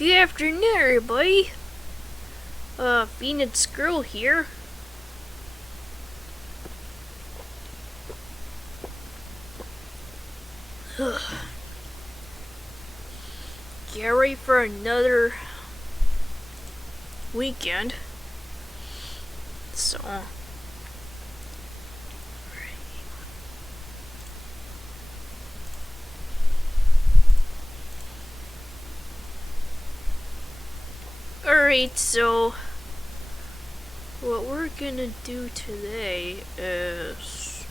Good afternoon, everybody. Phoenix Girl here. Get ready for another weekend. So, alright, so what we're gonna do today is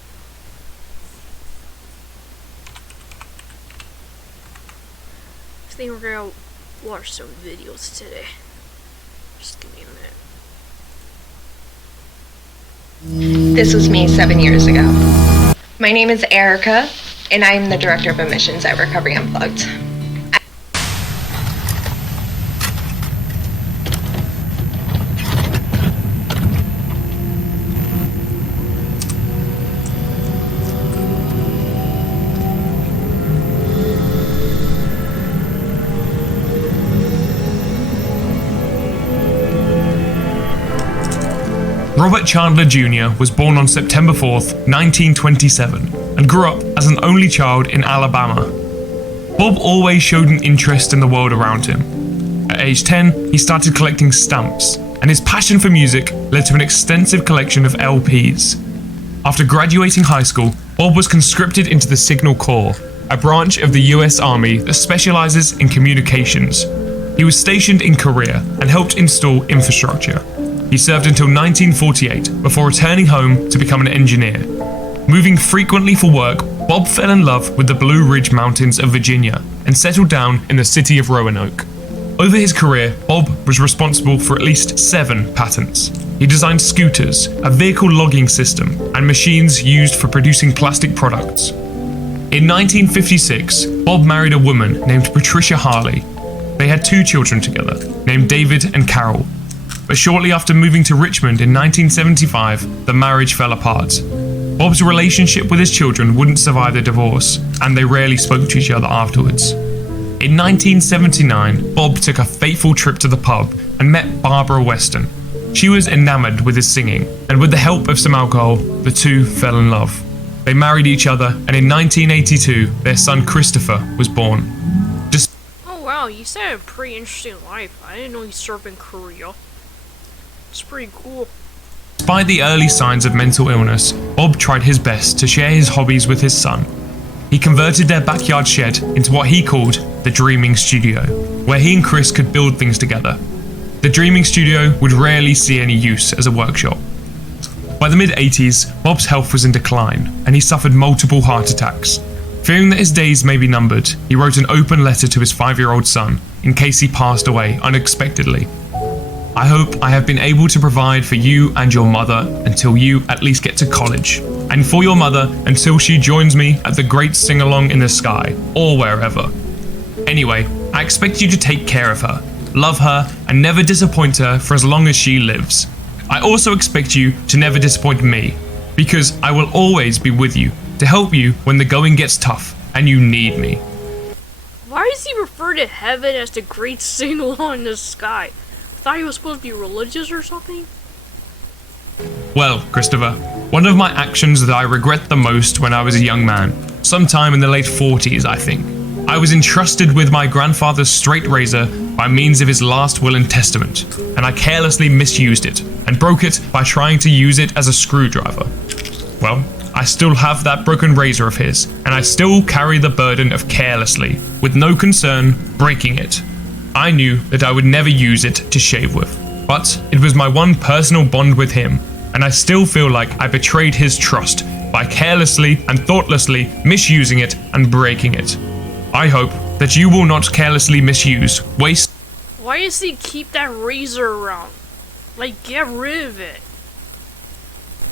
I think we're gonna watch some videos today. Just give me a minute. This was me 7 years ago. My name is Erica, and I'm the Director of Admissions at Recovery Unplugged. Robert Chandler Jr. was born on September 4th, 1927, and grew up as an only child in Alabama. Bob always showed an interest in the world around him. At age 10, he started collecting stamps, and his passion for music led to an extensive collection of LPs. After graduating high school, Bob was conscripted into the Signal Corps, a branch of the US Army that specializes in communications. He was stationed in Korea and helped install infrastructure. He served until 1948 before returning home to become an engineer. Moving frequently for work, Bob fell in love with the Blue Ridge Mountains of Virginia and settled down in the city of Roanoke. Over his career, Bob was responsible for at least 7 patents. He designed scooters, a vehicle logging system, and machines used for producing plastic products. In 1956, Bob married a woman named Patricia Harley. They had 2 children together, named David and Carol. But shortly after moving to Richmond in 1975, the marriage fell apart. Bob's relationship with his children wouldn't survive the divorce, and they rarely spoke to each other afterwards. In 1979, Bob took a fateful trip to the pub and met Barbara Weston. She was enamored with his singing, and with the help of some alcohol, the two fell in love. They married each other, and in 1982, their son Christopher was born. Oh wow, you said a pretty interesting life. I didn't know you served in Korea. It's pretty cool. Despite the early signs of mental illness, Bob tried his best to share his hobbies with his son. He converted their backyard shed into what he called the Dreaming Studio, where he and Chris could build things together. The Dreaming Studio would rarely see any use as a workshop. By the mid-80s, Bob's health was in decline, and he suffered multiple heart attacks. Fearing that his days may be numbered, he wrote an open letter to his 5-year-old son in case he passed away unexpectedly. I hope I have been able to provide for you and your mother until you at least get to college, and for your mother until she joins me at the great sing-along in the sky, or wherever. Anyway, I expect you to take care of her, love her, and never disappoint her for as long as she lives. I also expect you to never disappoint me, because I will always be with you to help you when the going gets tough and you need me. Why does he refer to heaven as the great sing-along in the sky? I thought he was supposed to be religious or something? Well, Christopher, one of my actions that I regret the most when I was a young man, sometime in the late 40s, I think, I was entrusted with my grandfather's straight razor by means of his last will and testament, and I carelessly misused it and broke it by trying to use it as a screwdriver. Well, I still have that broken razor of his, and I still carry the burden of carelessly, with no concern, breaking it. I knew that I would never use it to shave with, but it was my one personal bond with him, and I still feel like I betrayed his trust by carelessly and thoughtlessly misusing it and breaking it. I hope that you will not carelessly misuse, waste. Why does he keep that razor around? Like, get rid of it.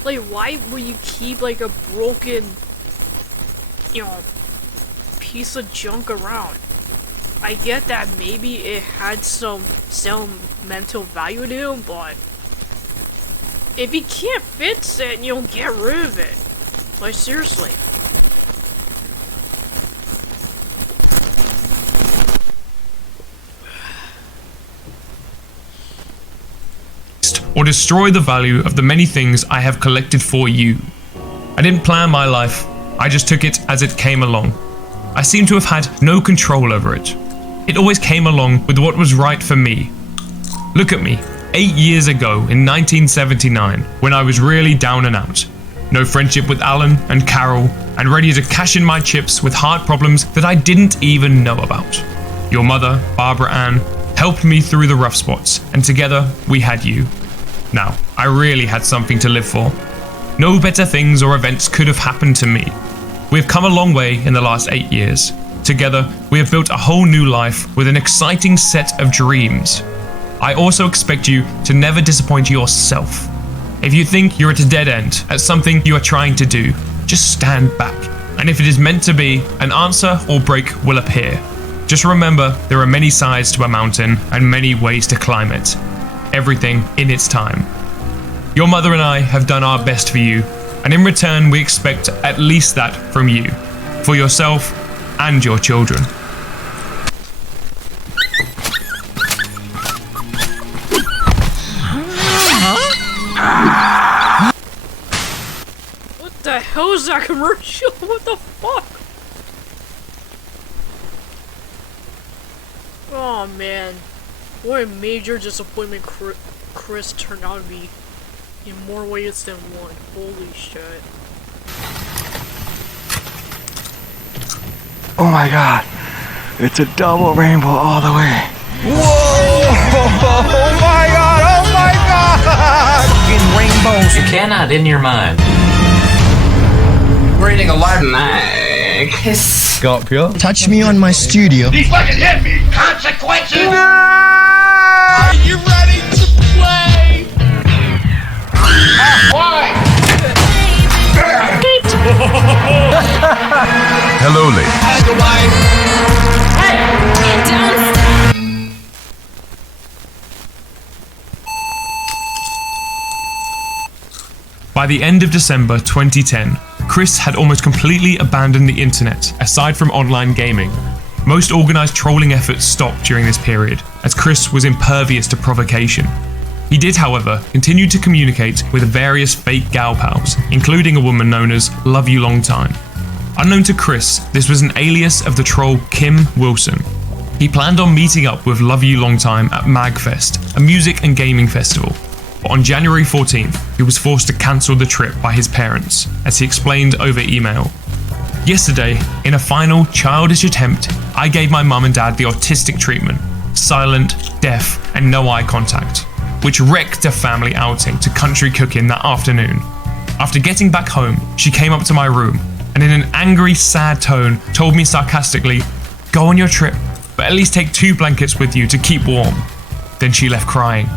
Like, why would you keep, like, a broken, piece of junk around? I get that maybe it had some sentimental value to him, but if he can't fix it, get rid of it. Like, seriously. or destroy the value of the many things I have collected for you. I didn't plan my life, I just took it as it came along. I seem to have had no control over it. It always came along with what was right for me. Look at me, 8 years ago in 1979, when I was really down and out. No friendship with Alan and Carol, and ready to cash in my chips with heart problems that I didn't even know about. Your mother, Barbara Ann, helped me through the rough spots, and together we had you. Now, I really had something to live for. No better things or events could have happened to me. We have come a long way in the last 8 years. Together, we have built a whole new life with an exciting set of dreams. I also expect you to never disappoint yourself. If you think you're at a dead end at something you are trying to do, just stand back. And if it is meant to be, an answer or break will appear. Just remember, there are many sides to a mountain and many ways to climb it. Everything in its time. Your mother and I have done our best for you, and in return we expect at least that from you, for yourself and your children. What the hell is that commercial? What the fuck? Oh man, what a major disappointment Chris turned out to be in more ways than one. Holy shit. Oh my god, it's a double rainbow all the way. Whoa! Oh my god, oh my god! Fucking rainbows. You cannot in your mind. We're eating a live mag. Scorpio. Touch me on my studio. He fucking hit me! Consequences! Are you ready to play? Why? Hello, lady. By the end of December 2010, Chris had almost completely abandoned the internet, aside from online gaming. Most organised trolling efforts stopped during this period, as Chris was impervious to provocation. He did, however, continue to communicate with various fake gal pals, including a woman known as Love You Long Time. Unknown to Chris, this was an alias of the troll Kim Wilson. He planned on meeting up with Love You Long Time at MagFest, a music and gaming festival. But on January 14th, he was forced to cancel the trip by his parents, as he explained over email. Yesterday, in a final childish attempt, I gave my mum and dad the autistic treatment, silent, deaf, and no eye contact, which wrecked a family outing to country cooking that afternoon. After getting back home, she came up to my room, and in an angry, sad tone, told me sarcastically, "Go on your trip, but at least take 2 blankets with you to keep warm." Then she left crying.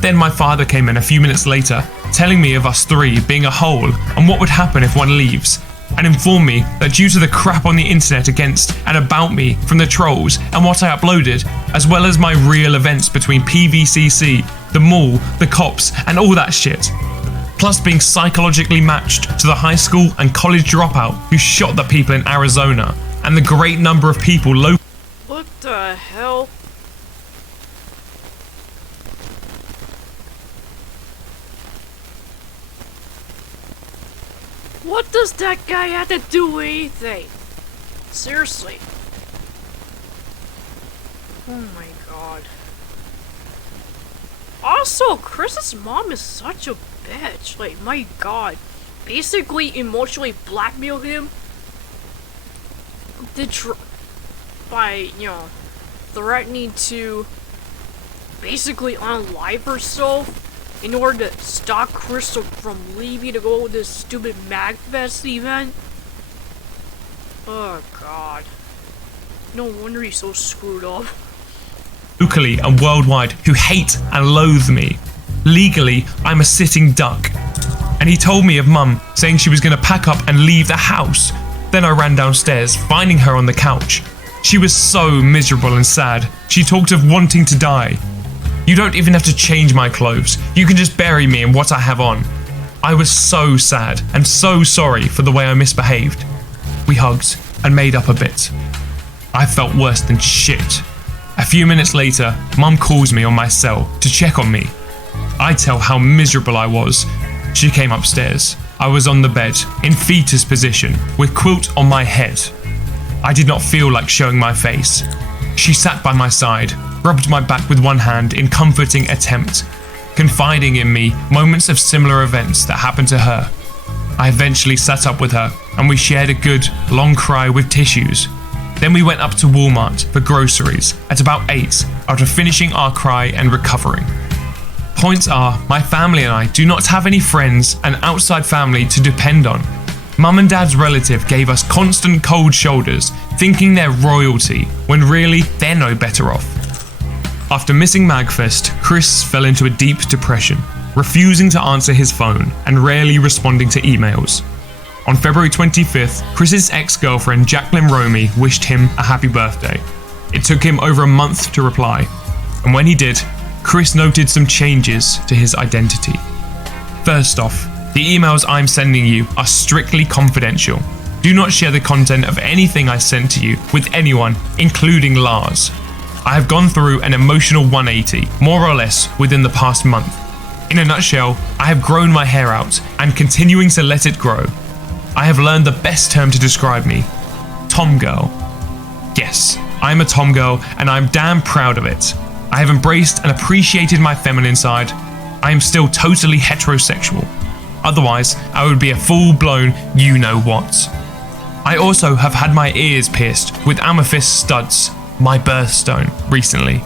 Then my father came in a few minutes later, telling me of us 3 being a whole and what would happen if one leaves, and informed me that due to the crap on the internet against and about me from the trolls and what I uploaded, as well as my real events between PVCC, the mall, the cops, and all that shit, plus being psychologically matched to the high school and college dropout who shot the people in Arizona, and the great number of people local. What the hell? What does that guy have to do with anything? Seriously. Oh my god. Also, Chris's mom is such a bitch. Like, my god. Basically emotionally blackmail him by, you know, threatening to basically unalive herself in order to stop Crystal from leaving to go to this stupid MagFest event. Oh god. No wonder he's so screwed up. Locally and worldwide who hate and loathe me. Legally, I'm a sitting duck. And he told me of Mum saying she was going to pack up and leave the house. Then I ran downstairs, finding her on the couch. She was so miserable and sad. She talked of wanting to die. "You don't even have to change my clothes. You can just bury me in what I have on." I was so sad and so sorry for the way I misbehaved. We hugged and made up a bit. I felt worse than shit. A few minutes later, Mum calls me on my cell to check on me. I tell how miserable I was. She came upstairs. I was on the bed, in fetus position, with quilt on my head. I did not feel like showing my face. She sat by my side, rubbed my back with one hand in comforting attempt, confiding in me moments of similar events that happened to her. I eventually sat up with her, and we shared a good, long cry with tissues. Then we went up to Walmart for groceries at about 8 after finishing our cry and recovering. Points are, my family and I do not have any friends and outside family to depend on. Mum and Dad's relative gave us constant cold shoulders, thinking they're royalty, when really they're no better off. After missing Magfest, Chris fell into a deep depression, refusing to answer his phone and rarely responding to emails. On February 25th, Chris's ex-girlfriend Jacqueline Romy wished him a happy birthday. It took him over a month to reply, and when he did, Chris noted some changes to his identity. First off, the emails I'm sending you are strictly confidential. Do not share the content of anything I send to you with anyone, including Lars. I have gone through an emotional 180, more or less, within the past month. In a nutshell, I have grown my hair out and continuing to let it grow. I have learned the best term to describe me: Tomgirl. Yes, I am a Tomgirl and I am damn proud of it. I have embraced and appreciated my feminine side. I am still totally heterosexual. Otherwise, I would be a full-blown you-know-what. I also have had my ears pierced with amethyst studs, my birthstone, recently.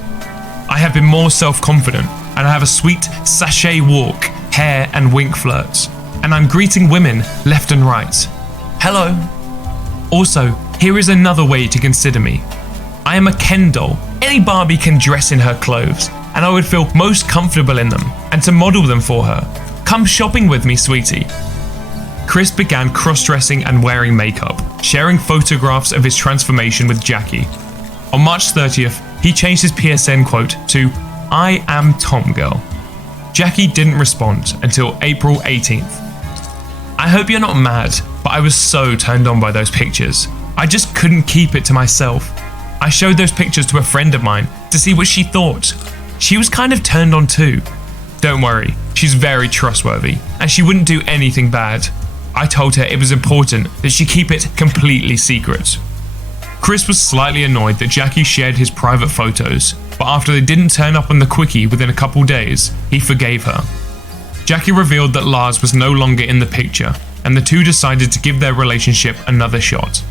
I have been more self-confident and I have a sweet sachet walk, hair and wink flirts. And I'm greeting women left and right. Hello. Also, here is another way to consider me. I am a Ken doll. Any Barbie can dress in her clothes, and I would feel most comfortable in them, and to model them for her. Come shopping with me, sweetie. Chris began cross-dressing and wearing makeup, sharing photographs of his transformation with Jackie. On March 30th, he changed his PSN quote to, "I am Tomgirl." Jackie didn't respond until April 18th. I hope you're not mad, but I was so turned on by those pictures. I just couldn't keep it to myself. I showed those pictures to a friend of mine to see what she thought. She was kind of turned on too. Don't worry, she's very trustworthy, and she wouldn't do anything bad. I told her it was important that she keep it completely secret. Chris was slightly annoyed that Jackie shared his private photos, but after they didn't turn up on the quickie within a couple days, he forgave her. Jackie revealed that Lars was no longer in the picture, and the two decided to give their relationship another shot.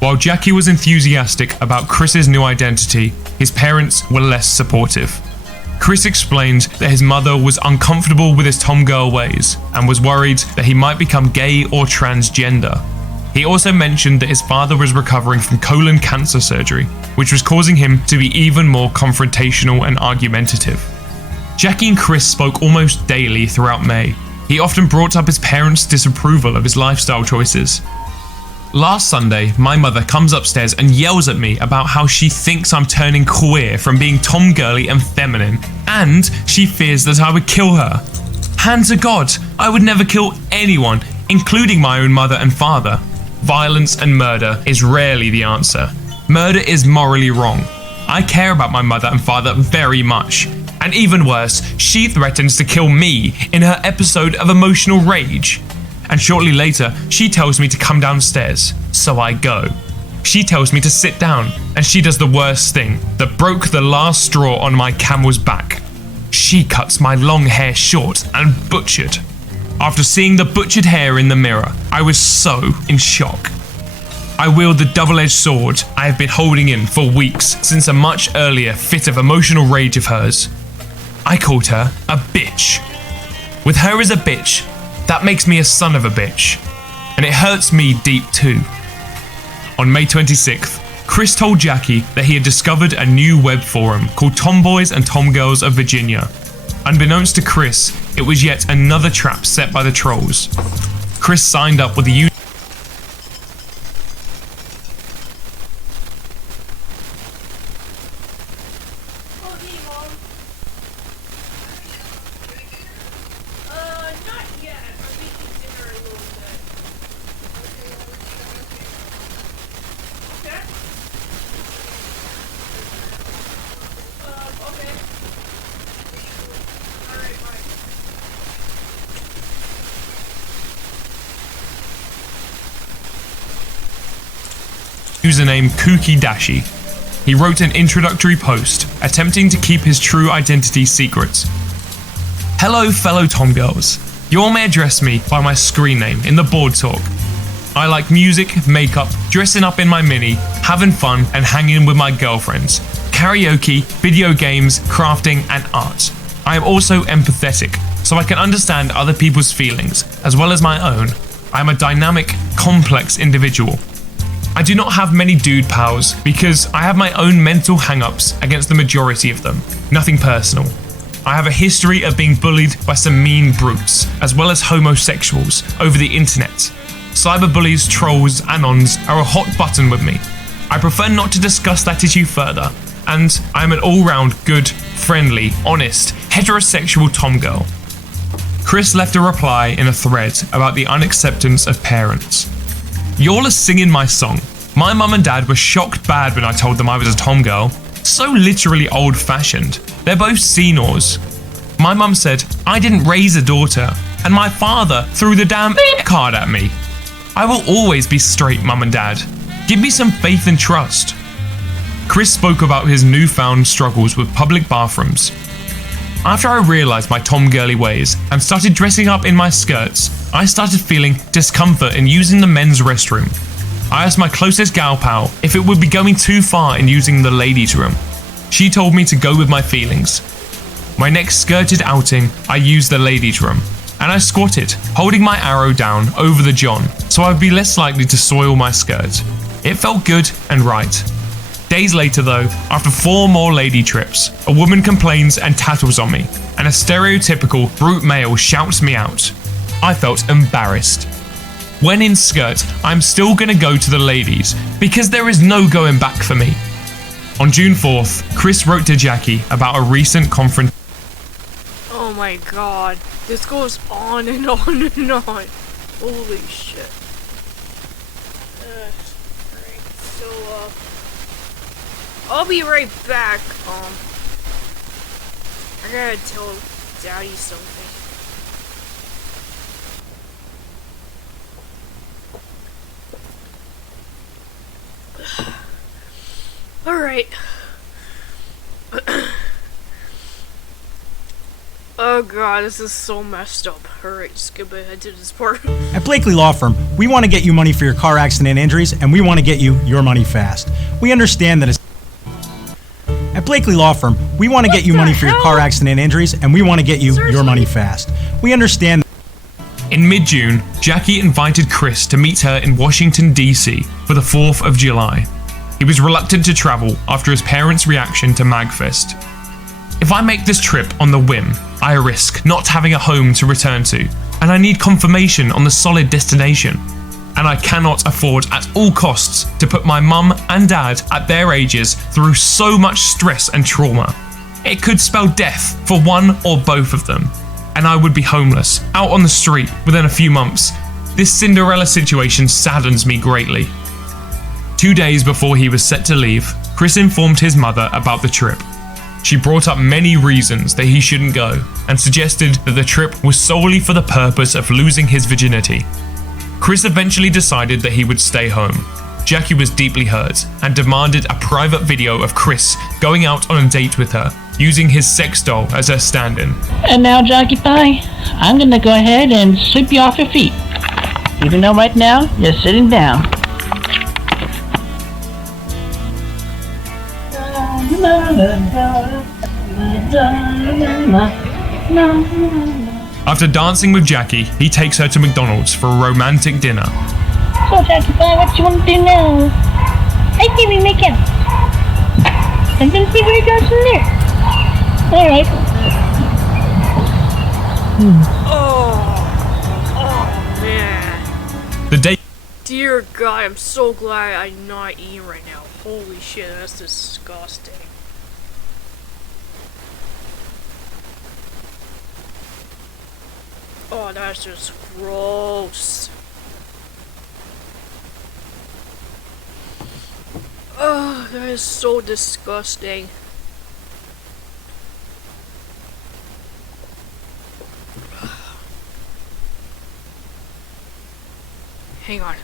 While Jackie was enthusiastic about Chris's new identity, his parents were less supportive. Chris explained that his mother was uncomfortable with his Tomgirl ways and was worried that he might become gay or transgender. He also mentioned that his father was recovering from colon cancer surgery, which was causing him to be even more confrontational and argumentative. Jackie and Chris spoke almost daily throughout May. He often brought up his parents' disapproval of his lifestyle choices. Last Sunday, my mother comes upstairs and yells at me about how she thinks I'm turning queer from being tomgirly and feminine, and she fears that I would kill her. Hand to God, I would never kill anyone, including my own mother and father. Violence and murder is rarely the answer. Murder is morally wrong. I care about my mother and father very much. And even worse, she threatens to kill me in her episode of emotional rage. And shortly later, she tells me to come downstairs, so I go. She tells me to sit down, and she does the worst thing that broke the last straw on my camel's back. She cuts my long hair short and butchered. After seeing the butchered hair in the mirror, I was so in shock. I wield the double-edged sword I have been holding in for weeks since a much earlier fit of emotional rage of hers. I called her a bitch. With her as a bitch, that makes me a son of a bitch. And it hurts me deep too. On May 26th, Chris told Jackie that he had discovered a new web forum called Tomboys and Tomgirls of Virginia. Unbeknownst to Chris, it was yet another trap set by the trolls. Chris signed up with the username Kooky Dashi. He wrote an introductory post attempting to keep his true identity secret. Hello fellow tomgirls. You all may address me by my screen name in the board talk. I like music, makeup, dressing up in my mini, having fun and hanging with my girlfriends, karaoke, video games, crafting and art. I am also empathetic, so I can understand other people's feelings as well as my own. I am a dynamic, complex individual. I do not have many dude pals because I have my own mental hang-ups against the majority of them. Nothing personal. I have a history of being bullied by some mean brutes, as well as homosexuals, over the internet. Cyberbullies, trolls, anons are a hot button with me. I prefer not to discuss that issue further, and I am an all-round good, friendly, honest, heterosexual tomgirl. Chris left a reply in a thread about the unacceptance of parents. Y'all are singing my song. My mum and dad were shocked bad when I told them I was a tomgirl. So literally old-fashioned. They're both seniors. My mum said I didn't raise a daughter, and my father threw the damn card at me. I will always be straight, mum and dad. Give me some faith and trust. Chris spoke about his newfound struggles with public bathrooms. After I realised my tomgirly ways and started dressing up in my skirts, I started feeling discomfort in using the men's restroom. I asked my closest gal pal if it would be going too far in using the ladies' room. She told me to go with my feelings. My next skirted outing, I used the ladies' room, and I squatted, holding my arrow down over the john so I would be less likely to soil my skirt. It felt good and right. Days later though, after 4 more lady trips, a woman complains and tattles on me, and a stereotypical brute male shouts me out. I felt embarrassed. When in skirt, I'm still gonna go to the ladies, because there is no going back for me. On June 4th, Chris wrote to Jackie about a recent confrontation. Oh my god, this goes on and on and on. Holy shit. Alright, so, I'll be right back. I gotta tell Daddy something. Alright. Oh god, this is so messed up. Alright, skip ahead to this part. At Blakely Law Firm, we want to get you money for your car accident injuries, and we want to get you your money fast. We understand that it's... At Blakely Law Firm, we want to get you money for your car accident injuries, and we want to get you your money fast. We understand... In mid-June, Jackie invited Chris to meet her in Washington, D.C. for the 4th of July. He was reluctant to travel after his parents' reaction to MagFest. If I make this trip on the whim, I risk not having a home to return to, and I need confirmation on the solid destination. And I cannot afford at all costs to put my mum and dad at their ages through so much stress and trauma. It could spell death for one or both of them, and I would be homeless, out on the street within a few months. This Cinderella situation saddens me greatly. 2 days before he was set to leave, Chris informed his mother about the trip. She brought up many reasons that he shouldn't go, and suggested that the trip was solely for the purpose of losing his virginity. Chris eventually decided that he would stay home. Jackie was deeply hurt, and demanded a private video of Chris going out on a date with her, using his sex doll as her stand-in. And now, Jackie Pie, I'm gonna go ahead and sweep you off your feet. Even though right now, you're sitting down. After dancing with Jackie, he takes her to McDonald's for a romantic dinner. So, Jackie Pie, what you want to do now? I think we make out. And then see where it goes from there. Alright. Oh man. The day. Dear God, I'm so glad I'm not eating right now. Holy shit, that's disgusting. Oh, that's just gross. Oh, that is so disgusting. Hang on.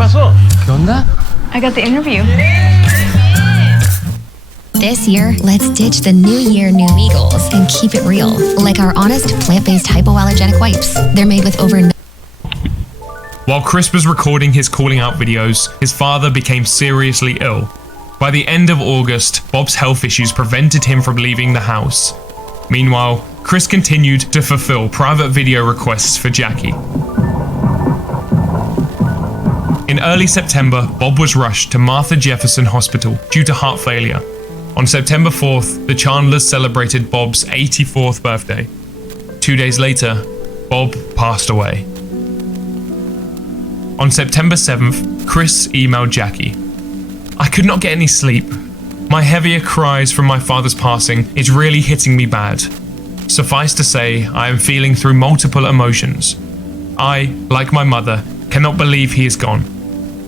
pasó? ¿Qué onda? I got the interview. This year, let's ditch the New Year New Eagles and keep it real. Like our honest, plant-based hypoallergenic wipes. They're made with over... While Chris was recording his calling out videos, his father became seriously ill. By the end of August, Bob's health issues prevented him from leaving the house. Meanwhile, Chris continued to fulfill private video requests for Jackie. In early September, Bob was rushed to Martha Jefferson Hospital due to heart failure. On September 4th, the Chandlers celebrated Bob's 84th birthday. 2 days later, Bob passed away. On September 7th, Chris emailed Jackie. I could not get any sleep. My heavier cries from my father's passing is really hitting me bad. Suffice to say, I am feeling through multiple emotions. I, like my mother, cannot believe he is gone.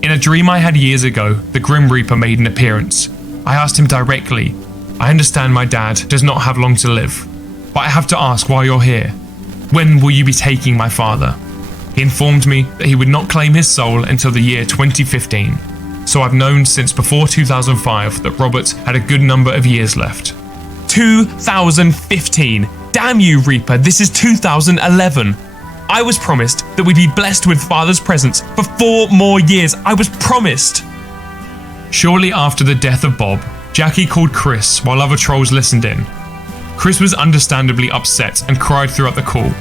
In a dream I had years ago, the Grim Reaper made an appearance. I asked him directly, I understand my dad does not have long to live, but I have to ask why you're here. When will you be taking my father? He informed me that he would not claim his soul until the year 2015, so I've known since before 2005 that Robert had a good number of years left. 2015! Damn you, Reaper, this is 2011! I was promised that we'd be blessed with father's presence for 4 more years. I was promised! Shortly after the death of Bob, Jackie called Chris while other trolls listened in. Chris was understandably upset and cried throughout the call.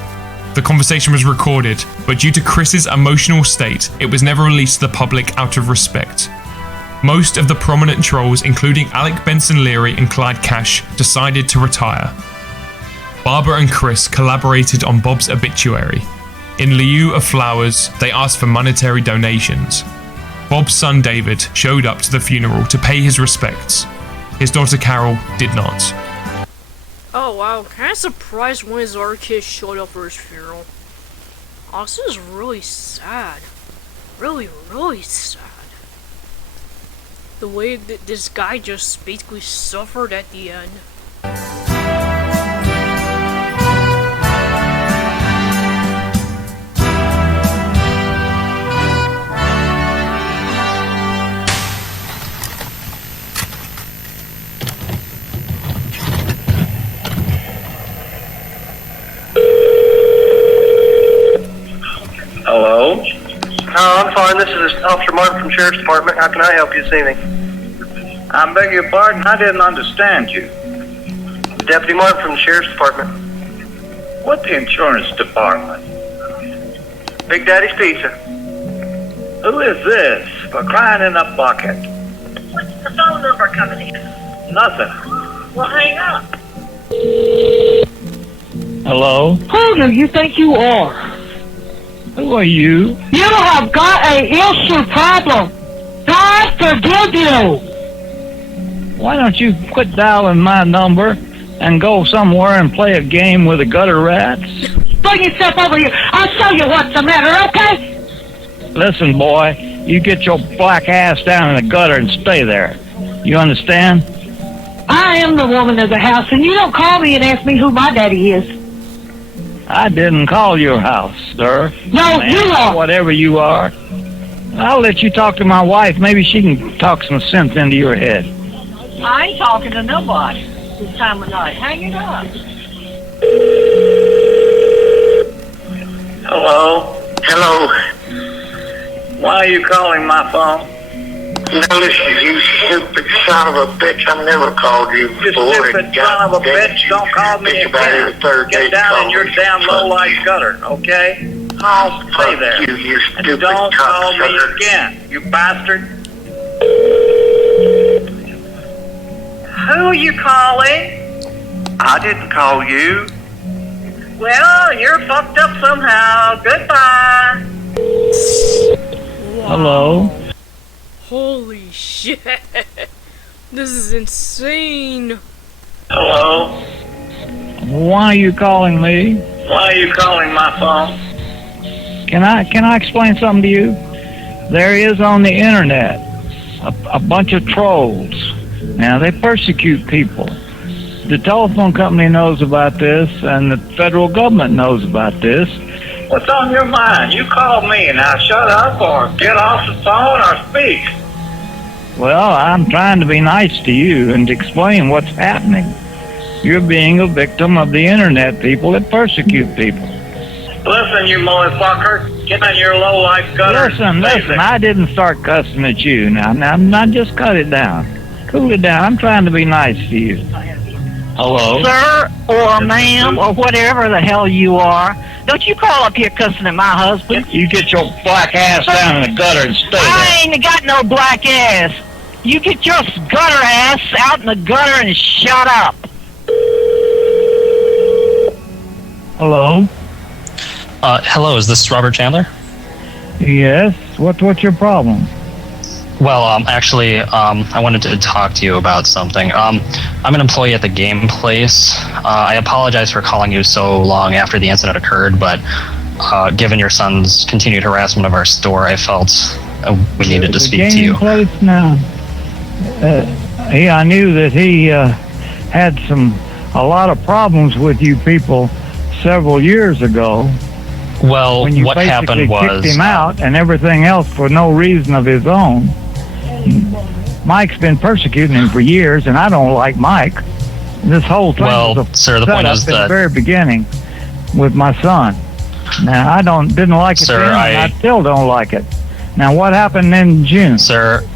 The conversation was recorded, but due to Chris's emotional state, it was never released to the public out of respect. Most of the prominent trolls, including Alec Benson Leary and Clyde Cash, decided to retire. Barbara and Chris collaborated on Bob's obituary. In lieu of flowers, they asked for monetary donations. Bob's son David showed up to the funeral to pay his respects. His daughter Carol did not. Oh wow, kinda surprised one of his other kids showed up for his funeral. Oh, this is really sad. Really, really sad. The way that this guy just basically suffered at the end. Hello? I'm fine. This is Officer Martin from Sheriff's Department. How can I help you this evening? I beg your pardon? I didn't understand you. Deputy Martin from the Sheriff's Department. What insurance department? Big Daddy's Pizza. Who is this? For crying in a bucket. What's the phone number coming in? Nothing. Well, hang up. Hello? Who do you think you are? Who are you? You have got a issue problem. God forgive you. Why don't you quit dialing my number and go somewhere and play a game with the gutter rats? Bring yourself over here. I'll show you what's the matter, okay? Listen, boy, you get your black ass down in the gutter and stay there. You understand? I am the woman of the house, and you don't call me and ask me who my daddy is. I didn't call your house, sir. No, man, you are. Whatever you are. I'll let you talk to my wife. Maybe she can talk some sense into your head. I ain't talking to nobody this time of night. Hang it up. Hello? Hello. Why are you calling my phone? Now listen, you stupid son of a bitch. I never called you You before. stupid son of a bitch. Don't call me again. Get down in your damn low-life gutter, okay? I'll stay there. You And stupid don't call me cocksucker. again, you bastard. Who are you calling? I didn't call you. Well, you're fucked up somehow. Goodbye. Hello? Holy shit. This is insane. Hello? Why are you calling me? Why are you calling my phone? Can I explain something to you? There is on the internet a bunch of trolls. Now, they persecute people. The telephone company knows about this, and the federal government knows about this. What's on your mind? You called me. Now shut up or get off the phone or speak. Well, I'm trying to be nice to you and explain what's happening. You're being a victim of the internet people that persecute people. Listen, you motherfucker. Get on your low-life gutter. Listen, I didn't start cussing at you. Now, just cut it down. Cool it down. I'm trying to be nice to you. Hello? Sir or ma'am or whatever the hell you are, don't you call up here cussing at my husband. You get your black ass down in the gutter and stay there. I ain't got no black ass. You get your gutter ass out in the gutter and shut up. Hello? Hello, is this Robert Chandler? Yes. What's your problem? Well, actually, I wanted to talk to you about something. I'm an employee at the game place. I apologize for calling you so long after the incident occurred, but given your son's continued harassment of our store, I felt we needed to speak to you. Place now. I knew that he had a lot of problems with you people several years ago. Well, when you what happened was kicked him out and everything else for no reason of his own. Mike's been persecuting him for years, and I don't like Mike. This whole thing was a sir, the point is at that the very beginning with my son. Now I didn't like it sir, then, and I still don't like it. Now what happened in June? Sir,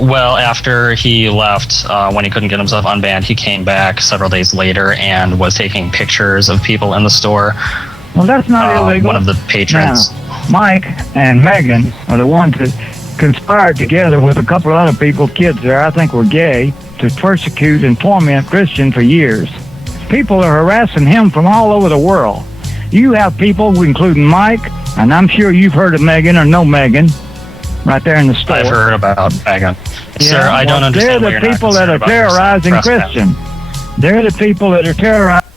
well, after he left, when he couldn't get himself unbanned, he came back several days later and was taking pictures of people in the store. Well, that's not illegal. One of the patrons. Now, Mike and Megan are the ones that conspired together with a couple of other people, kids there, I think were gay, to persecute and torment Christian for years. People are harassing him from all over the world. You have people, including Mike, and I'm sure you've heard of Megan or know Megan, right there in the store. I've heard about Megan. Yeah, sir, I don't understand why they're you're the people not that are concerned about terrorizing your son's Christian. They're the people that are terrorizing.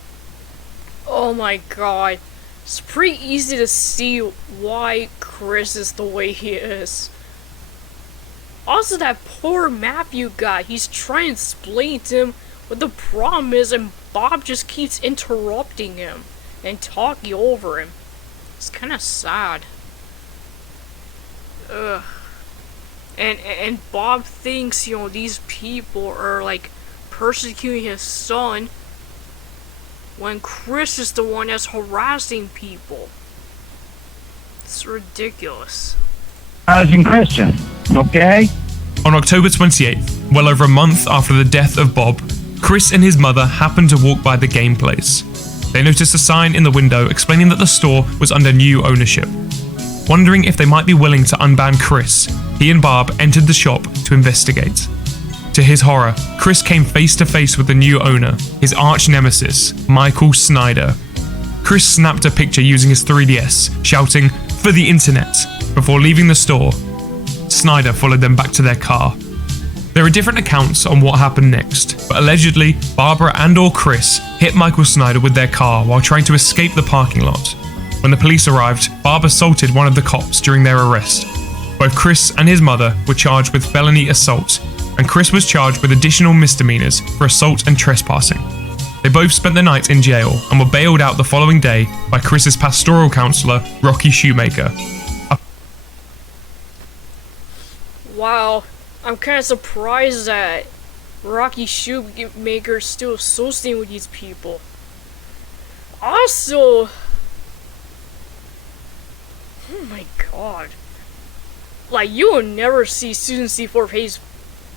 Oh my god. It's pretty easy to see why Chris is the way he is. Also, that poor Matthew guy, he's trying to explain to him what the problem is, and Bob just keeps interrupting him and talking over him. It's kind of sad. Ugh. And Bob thinks, these people are, like, persecuting his son, when Chris is the one that's harassing people. It's ridiculous. Christian, okay? On October 28th, well over a month after the death of Bob, Chris and his mother happened to walk by the game place. They noticed a sign in the window explaining that the store was under new ownership. Wondering if they might be willing to unban Chris, he and Barb entered the shop to investigate. To his horror, Chris came face to face with the new owner, his arch nemesis, Michael Snyder. Chris snapped a picture using his 3DS, shouting, "For the internet," before leaving the store. Snyder followed them back to their car. There are different accounts on what happened next, but allegedly, Barbara and/or Chris hit Michael Snyder with their car while trying to escape the parking lot. When the police arrived, Barb assaulted one of the cops during their arrest. Both Chris and his mother were charged with felony assault, and Chris was charged with additional misdemeanors for assault and trespassing. They both spent the night in jail and were bailed out the following day by Chris's pastoral counselor, Rocky Shoemaker. Wow, I'm kind of surprised that Rocky Shoemaker's still associating with these people. Also, oh my god. Like, you will never see Susan C4 Hayes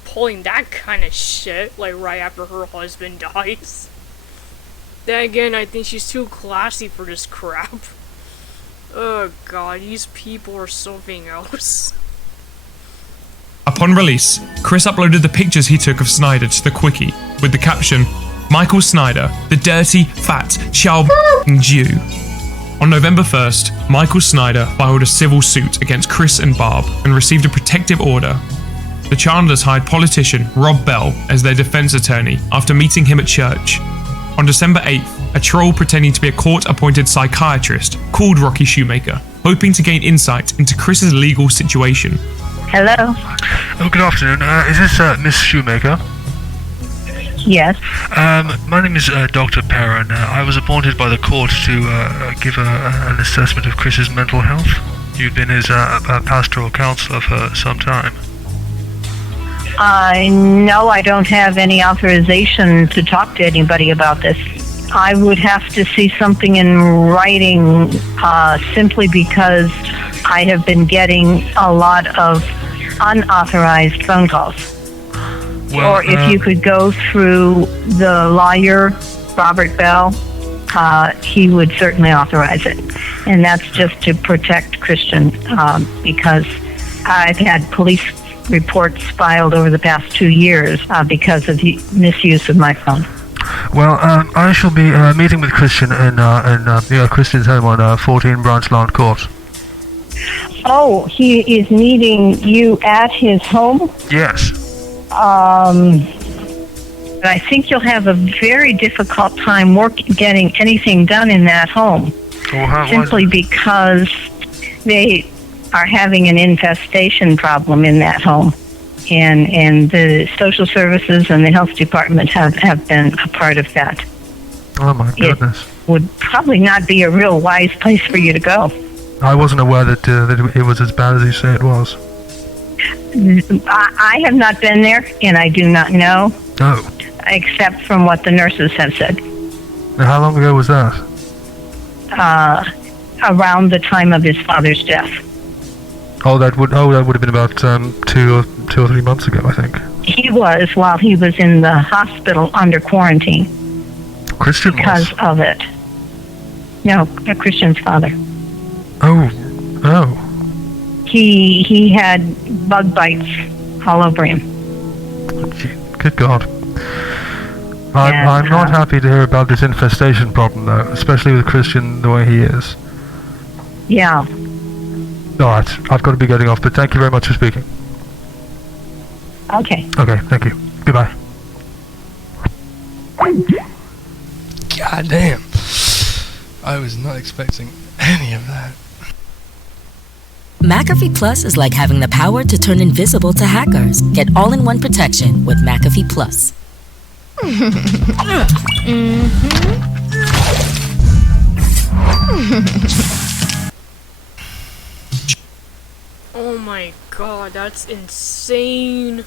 pulling that kind of shit, like, right after her husband dies. Then again, I think she's too classy for this crap. Oh god, these people are something else. Upon release, Chris uploaded the pictures he took of Snyder to the Quickie, with the caption, "Michael Snyder, the dirty, fat, chow Jew." On November 1st, Michael Snyder filed a civil suit against Chris and Barb and received a protective order. The Chandlers hired politician Rob Bell as their defense attorney after meeting him at church. On December 8th, a troll pretending to be a court-appointed psychiatrist called Rocky Shoemaker, hoping to gain insight into Chris's legal situation. Hello? Oh, good afternoon. Is this Miss Shoemaker? Yes. My name is Dr. Perrin. I was appointed by the court to give an assessment of Chris's mental health. You've been his pastoral counselor for some time. No, I don't have any authorization to talk to anybody about this. I would have to see something in writing simply because I have been getting a lot of unauthorized phone calls. Well, or if you could go through the lawyer, Robert Bell, he would certainly authorize it. And that's just to protect Christian because I've had police reports filed over the past 2 years because of the misuse of my phone. Well, I shall be meeting with Christian in Christian's home on 14 Branch Lawn Court. Oh, he is meeting you at his home? Yes. I think you'll have a very difficult time getting anything done in that home. Well, simply because they are having an infestation problem in that home. And the social services and the health department have been a part of that. Oh my goodness. It would probably not be a real wise place for you to go. I wasn't aware that it was as bad as you say it was. I have not been there, and I do not know. Oh. Except from what the nurses have said. Now, how long ago was that? Around the time of his father's death. That would have been about 2 or 3 months ago, I think. He was while he was in the hospital under quarantine. Christian because was? of it. No, Christian's father. Oh. He had bug bites all over him. Good God. I'm not happy to hear about this infestation problem, though, especially with Christian the way he is. Yeah. Alright, I've got to be getting off, but thank you very much for speaking. Okay. Okay, thank you. Goodbye. God damn. I was not expecting any of that. McAfee Plus is like having the power to turn invisible to hackers. Get all-in-one protection with McAfee Plus. Oh my god, that's insane.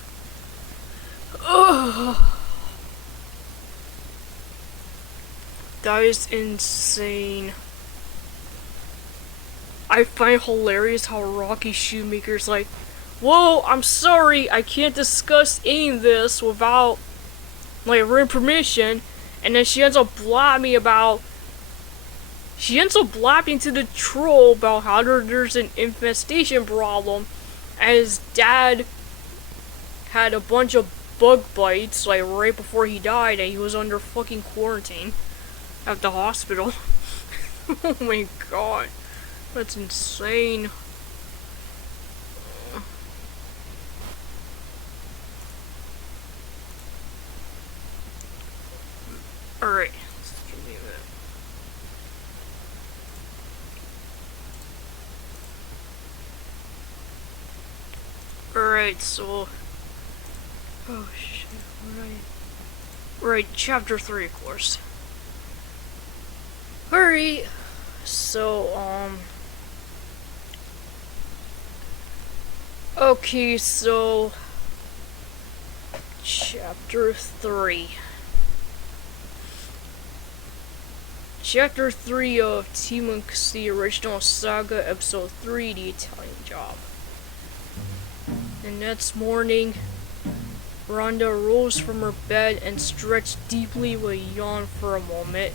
Ugh. That is insane. I find hilarious how Rocky Shoemaker's like, whoa, I'm sorry, I can't discuss any of this without like written permission, and then she ends up blabbing to the troll about how there's an infestation problem, and his dad had a bunch of bug bites like right before he died, and he was under fucking quarantine at the hospital. Oh my god, that's insane. Alright, give me a minute. Alright, so... oh shit, right, chapter 3, of course. Alright, so, okay, so... chapter 3. Chapter 3 of Team Legacy Original Saga, Episode 3, The Italian Job. The next morning, Rhonda rose from her bed and stretched deeply with a yawn for a moment.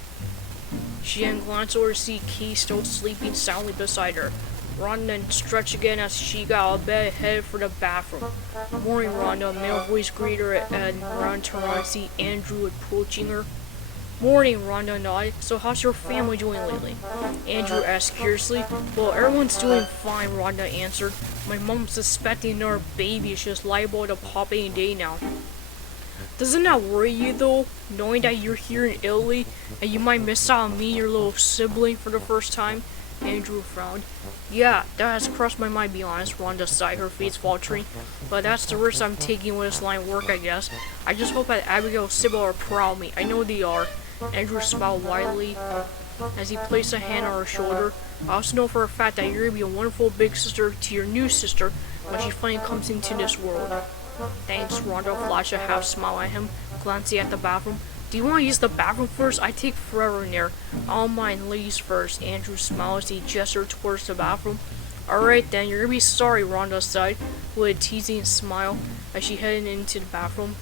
She then glanced over to see Kay still sleeping soundly beside her. Rhonda then stretched again as she got out of bed, headed for the bathroom. Morning, Rhonda, a male voice greeted her, and Rhonda turned around to see Andrew approaching her. Morning, Rhonda nodded. So how's your family doing lately? Andrew asked curiously. Well, everyone's doing fine, Rhonda answered. My mom's suspecting another baby is just liable to pop any day now. Doesn't that worry you though, knowing that you're here in Italy and you might miss out on meeting your little sibling for the first time? Andrew frowned. Yeah, that has crossed my mind, be honest, Rhonda sighed, her face faltering. But that's the risk I'm taking with this line of work, I guess. I just hope that Abigail and Sybil are proud of me. I know they are. Andrew smiled widely as he placed a hand on her shoulder. I also know for a fact that you're gonna be a wonderful big sister to your new sister when she finally comes into this world. Thanks, Rhonda flashed a half smile at him, glancing at the bathroom. Do you want to use the bathroom first? I take forever in there. I'll mind ladies first. Andrew smiled as he gestured towards the bathroom. Alright then, you're gonna be sorry, Rhonda sighed, with a teasing smile as she headed into the bathroom.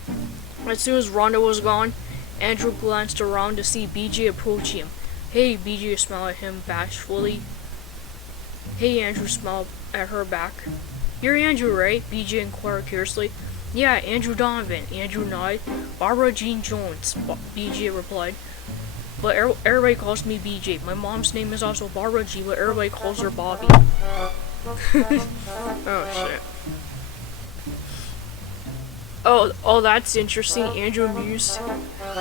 As soon as Rhonda was gone, Andrew glanced around to see BJ approaching him. Hey, BJ smiled at him bashfully. Hey, Andrew smiled at her back. You're Andrew, right? BJ inquired curiously. Yeah, Andrew Donovan. Andrew nodded. Barbara Jean Jones, BJ replied. But everybody calls me BJ. My mom's name is also Barbara G, but everybody calls her Bobby. Oh, shit. Oh, that's interesting. Andrew mused.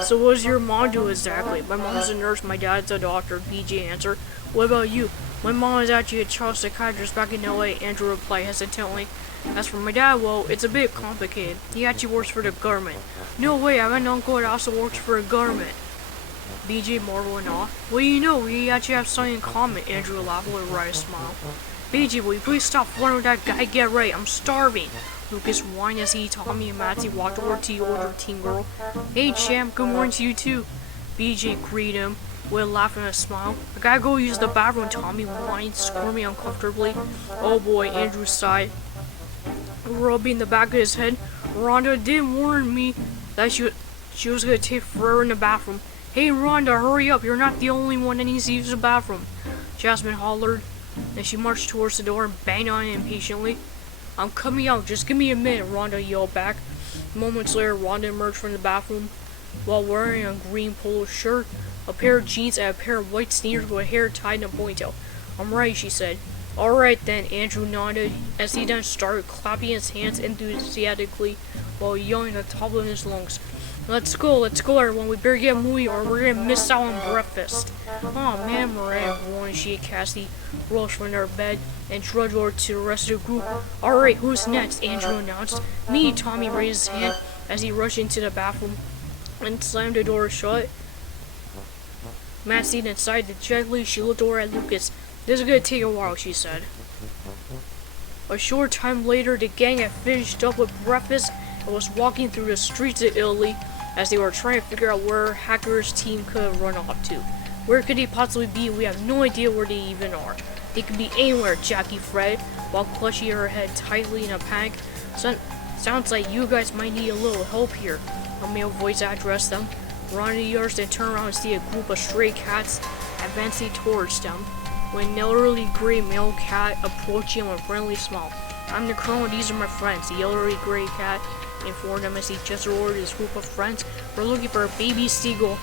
So what does your mom do exactly? My mom's a nurse, my dad's a doctor, BJ answered. What about you? My mom is actually a child psychiatrist back in LA, Andrew replied hesitantly. As for my dad, well, it's a bit complicated. He actually works for the government. No way, I have an uncle that also works for the government. BJ marveled in awe. Well, you know, we actually have something in common, Andrew laughed with a wry smile. BJ, will you please stop flirting with that guy? Get right, I'm starving. Lucas whined as he, Tommy, and Matty walked over to the older teen girl. Hey, champ, good morning to you too. BJ greeted him with a laugh and a smile. I gotta go use the bathroom, Tommy whined, squirming uncomfortably. Oh boy, Andrew sighed, rubbing the back of his head. Rhonda did warn me that she was gonna take forever in the bathroom. Hey Rhonda, hurry up, you're not the only one that needs to use the bathroom. Jasmine hollered. Then she marched towards the door and banged on it impatiently. I'm coming out, just give me a minute, Rhonda yelled back. Moments later, Rhonda emerged from the bathroom while wearing a green polo shirt, a pair of jeans, and a pair of white sneakers with hair tied in a ponytail. I'm ready, she said. Alright then, Andrew nodded as he then started clapping his hands enthusiastically while yelling at the top of his lungs. Let's go everyone, we better get moving or we're gonna miss out on breakfast. Aw man, Miranda groaned. She and Cassie rose from their bed and trudged over to the rest of the group. Alright, who's next? Andrew announced. Me, Tommy raised his hand as he rushed into the bathroom and slammed the door shut. Matt stayed inside dejectedly. She looked over at Lucas. This is gonna take a while, she said. A short time later, the gang had finished up with breakfast and was walking through the streets of Italy as they were trying to figure out where Hacker's team could have run off to. Where could they possibly be? We have no idea where they even are. They could be anywhere, Jackie fretted, while clutching her head tightly in a panic. Sounds like you guys might need a little help here, a male voice addressed them. Ronnie yards and turned around to see a group of stray cats advancing towards them, when an elderly gray male cat approaching him with a friendly smile. I'm the colonel, these are my friends, the elderly gray cat informed them as he gestured over to his group of friends. We're looking for a baby seagull,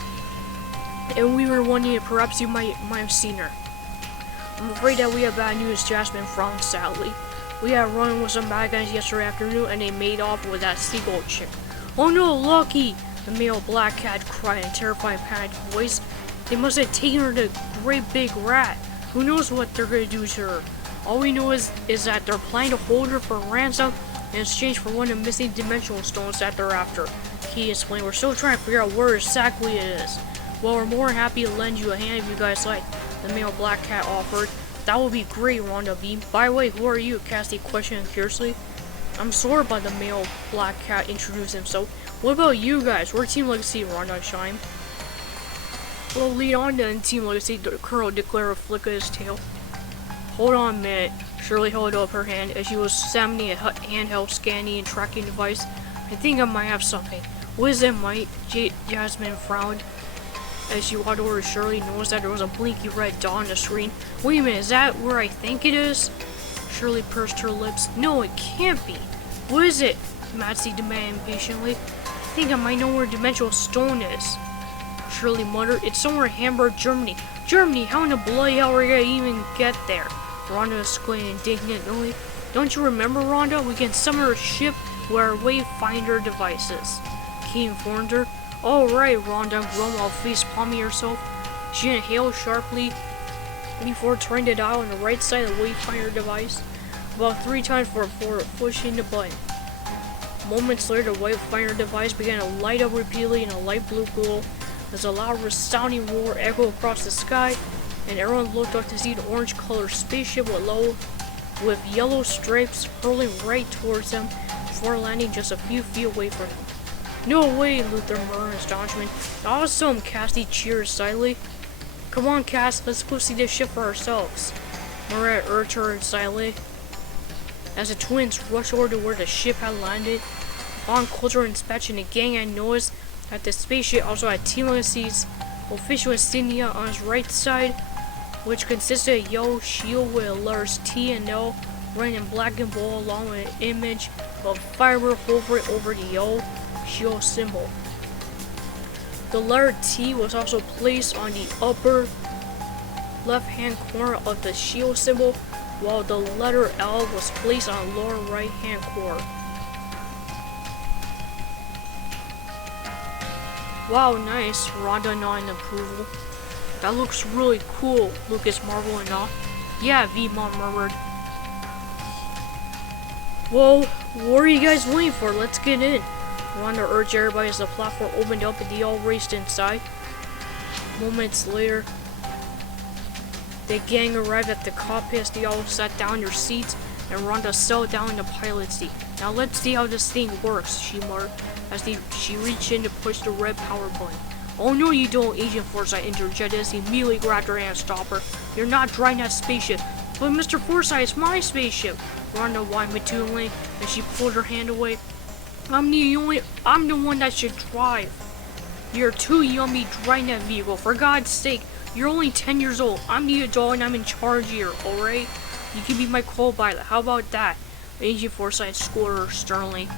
and we were wondering if perhaps you might have seen her. I'm afraid that we have bad news, Jasmine frowned sadly. We had run with some bad guys yesterday afternoon and they made off with that seagull chick. Oh no, Lucky! The male black cat cried in a terrifying panicked voice. They must have taken her to Great Big Rat. Who knows what they're gonna do to her? All we know is that they're planning to hold her for ransom in exchange for one of the missing dimensional stones that they're after. He explained, we're still trying to figure out where exactly it is. Well, we're more than happy to lend you a hand if you guys like, the male black cat offered. That would be great, Rhonda beamed. By the way, who are you? Cassie questioned curiously. I'm sorted by the male black cat introduced himself. What about you guys? We're Team Legacy, Rhonda chimed. We'll lead on then, Team Legacy, the Colonel declared with a flick of his tail. Hold on a minute. Shirley held up her hand as she was examining a handheld scanning and tracking device. I think I might have something. What is it, Mike? Jasmine frowned as she walked over to Shirley and noticed that there was a blinky red dot on the screen. Wait a minute, is that where I think it is? Shirley pursed her lips. No, it can't be. What is it? Matsy demanded impatiently. I think I might know where Dimensional Stone is. Shirley muttered, it's somewhere in Hamburg, Germany. Germany, how in the bloody hell are we gonna even get there? Rhonda exclaimed indignantly. Don't you remember, Rhonda? We can summon her ship with our wayfinder devices. He informed her. Alright, Rhonda groaned while face palming herself. She inhaled sharply before turning the dial on the right side of the wayfinder device about 3 times before pushing the button. Moments later, the wayfinder device began to light up repeatedly in a light blue glow as a loud resounding roar echoed across the sky, and everyone looked up to see the orange-colored spaceship with yellow stripes hurling right towards them before landing just a few feet away from them. "No way!" Luther murmured in astonishment. "Awesome!" Cassie cheered excitedly. "Come on, Cass, let's go see this ship for ourselves," Maria urged her excitedly. As the twins rushed over to where the ship had landed, upon closer inspection, the gang had noticed that the spaceship also had Team Legacy's official insignia on its right side, which consisted of a yellow shield with the letters T and L running in black and bold along with an image of fiber hovering over the yellow shield symbol. The letter T was also placed on the upper left-hand corner of the shield symbol, while the letter L was placed on the lower right-hand corner. "Wow, nice," Rhonda nodded in approval. "That looks really cool," Lucas marveled and awe. "Yeah," V-Mom murmured. "Well, what are you guys waiting for? Let's get in," Rhonda urged everybody as the platform opened up and they all raced inside. Moments later, the gang arrived at the cockpit as they all sat down in their seats and Rhonda settled down in the pilot's seat. "Now let's see how this thing works," she muttered as she reached in to push the red power button. "Oh no you don't," Agent Forsyth interjected as he immediately grabbed her hand and stopped her. "You're not driving that spaceship." "But Mr. Forsyth, it's my spaceship," Rhonda whined petulantly as she pulled her hand away. I'm the one that should drive." "You're too young to be driving that vehicle, for God's sake. You're only 10 years old. I'm the adult and I'm in charge here, alright? You can be my co-pilot. How about that?" Agent Forsyth scolded her sternly.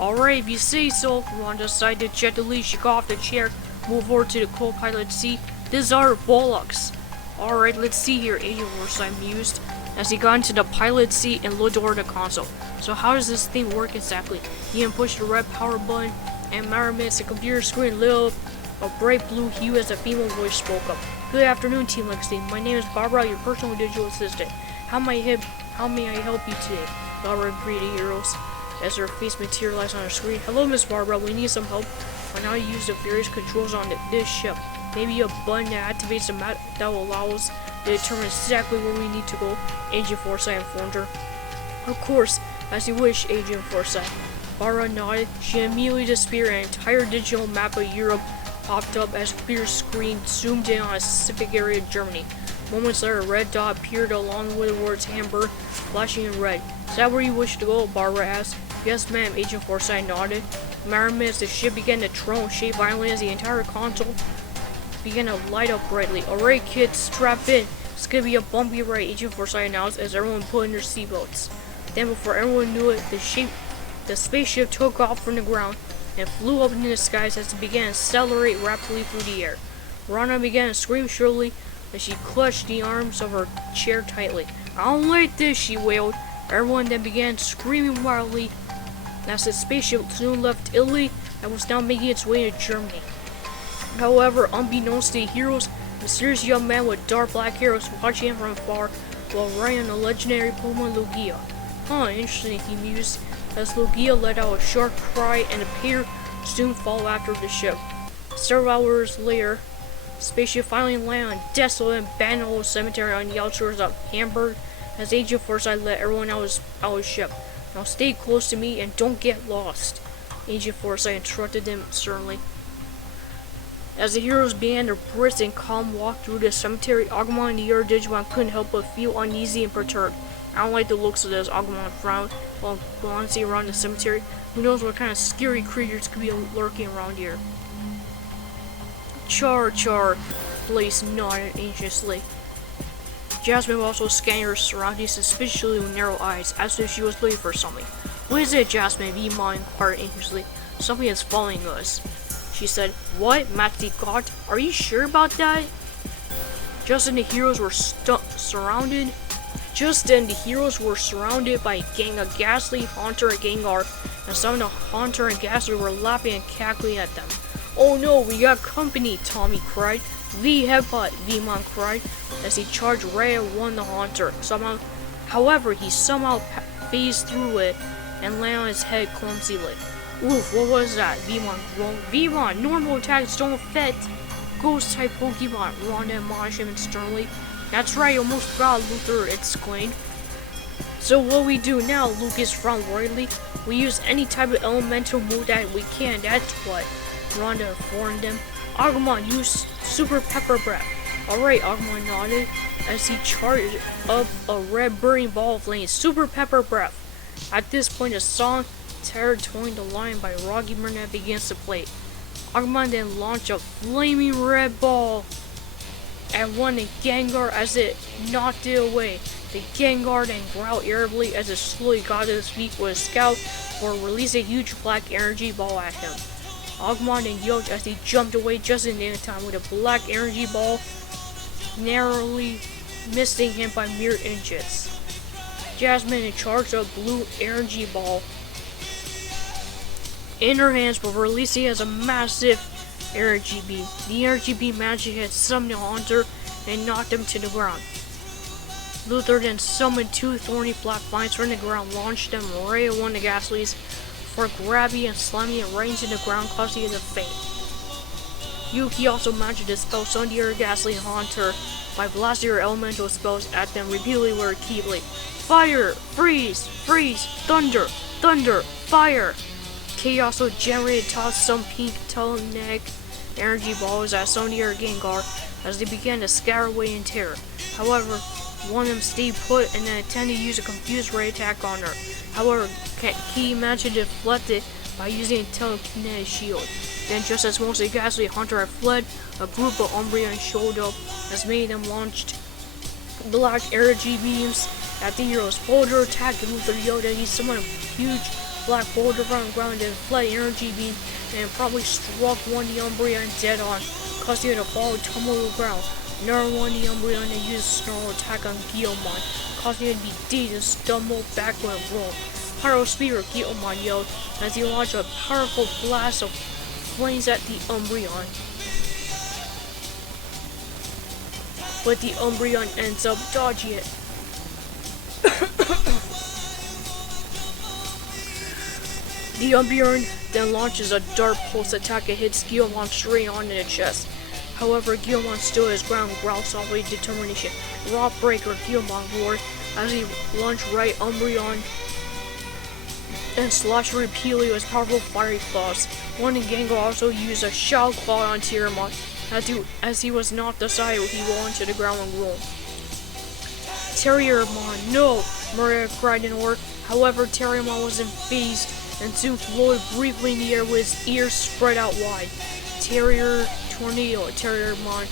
"Alright, if you say so," Rhonda sighed dejectedly. She got off the chair, moved over to the co-pilot seat. "This is our bollocks." "Alright, let's see here," Agent Forsyth mused as he got into the pilot seat and looked over the console. "So how does this thing work exactly?" He then pushed the red power button, and in matter of minutes the computer screen lit up a bright blue hue as a female voice spoke up. "Good afternoon, Team Legacy. My name is Barbara, your personal digital assistant. How may I help you today?" Barbara greeted the heroes as her face materialized on her screen. "Hello, Miss Barbara. We need some help on how to use the various controls on this ship. Maybe a button that activates the map that will allow us to determine exactly where we need to go," Agent Forsyth informed her. "Of course, as you wish, Agent Forsyth." Barbara nodded. She immediately disappeared and an entire digital map of Europe popped up as the computer screen zoomed in on a specific area of Germany. Moments later, a red dot appeared along with the words Hamburg, flashing in red. "Is that where you wish to go?" Barbara asked. "Yes, ma'am," Agent Forsyth nodded. In a matter of minutes, the ship began to twirl and shake violently as the entire console began to light up brightly. "Alright, kids, strap in. It's gonna be a bumpy ride," Agent Forsyth announced as everyone put in their seatbelts. Then, before everyone knew it, the spaceship took off from the ground and flew up into the skies as it began to accelerate rapidly through the air. Rhonda began to scream shrilly as she clutched the arms of her chair tightly. "I don't like this," she wailed. Everyone then began screaming wildly as the spaceship soon left Italy and was now making its way to Germany. However, unbeknownst to the heroes, a mysterious young man with dark black hair was watching him from afar while riding on the legendary Pokemon Lugia. "Huh, interesting," he mused, as Lugia let out a sharp cry and the pair soon followed after the ship. Several hours later, the spaceship finally landed on a desolate and abandoned old cemetery on the outskirts of Hamburg as Agent Forsyth let everyone out of his ship. "Now stay close to me and don't get lost," Agent Forsyth instructed them sternly. As the heroes began their brisk and calm walk through the cemetery, Agumon and the other Digimon couldn't help but feel uneasy and perturbed. "I don't like the looks of this," Agumon frowned while glancing around the cemetery. "Who knows what kind of scary creatures could be lurking around here." Char, Blaze nodded anxiously. Jasmine was also scanning her surroundings suspiciously with narrow eyes, as if she was looking for something. "What is it, Jasmine?" V-Mon inquired anxiously. "Something is following us," she said. "What? Matty God? Are you sure about that?" Just then the heroes were surrounded by a gang of Ghastly, Haunter, and Gengar, and some of the Haunter and Ghastly were laughing and cackling at them. "Oh no, we got company!" Tommy cried. V headbutt, Vmon cried as he charged right at one the Haunter. However, he somehow phased through it and landed on his head clumsily. Oof, what was that? Vmon groaned. Vmon, normal attacks don't fit. Ghost-type Pokemon, Rhonda admonished him sternly. That's right, you almost forgot, Luther exclaimed. So what we do now, Lucas frowned worriedly. We use any type of elemental move that we can, that's what. Rhonda informed him. Agumon, use Super Pepper Breath. Alright, Agumon nodded as he charged up a red burning ball of flame. Super Pepper Breath. At this point, a song, Terror Towing the Line by Rocky Burnett begins to play. Agumon then launched a flaming red ball at one the Gengar as it knocked it away. The Gengar then growled irritably as it slowly got to his feet with a scout or released a huge black energy ball at him. Agumon then yelped as he jumped away just in time with a black energy ball narrowly missing him by mere inches. Jasmine then charged a blue energy ball in her hands before releasing it as a massive energy beam. The energy beam managed to hit some Haunter and knocked him to the ground. Luther then summoned two thorny black vines from the ground, launched them right at one of the Ghastlies for grabbing and slamming it right into the ground, causing it to faint. Yuki also managed to dispel some of the other Ghastly Haunter by blasting her elemental spells at them repeatedly with her Keyblade. Fire! Freeze! Freeze! Thunder! Thunder! Fire! Kay also generated tossed some pink Teleneck energy balls at some of the other Gengar as they began to scatter away in terror. However, one of them stayed put and then attempted to use a confused ray attack on her. However, Key managed to deflect it by using a telekinetic shield. Then, just as most of the Ghastly Hunter had fled, a group of Umbreon showed up as many of them launched black energy beams at the heroes. Boulder attacked Luther yelled that he summoned a huge black boulder from the ground and fled energy beam and probably struck one of the Umbreon dead on, causing it to fall and tumble to the ground. Another one of the Umbreon then used a snarl attack on Guilmon, causing it to be dazed and stumble backward and roll. Pyro Spear, Guilmon yelled as he launched a powerful blast of flames at the Umbreon. But the Umbreon ends up dodging it. The Umbreon then launches a Dark Pulse attack that hits Guilmon straight onto the chest. However, Guilmon stood his ground and growled softly with determination. Rock Breaker, Guilmon roared as he lunged right Umbreon and slashed repeatedly with his powerful fiery claws. One in Gengar also used a Shadow Claw on Tyramon. As he was knocked aside, he rolled into the ground and rolled. Tyramon, no! Maria cried in horror. However, Tyramon wasn't phased and soon floated briefly in the air with his ears spread out wide. Terrier Tornado, Tyramon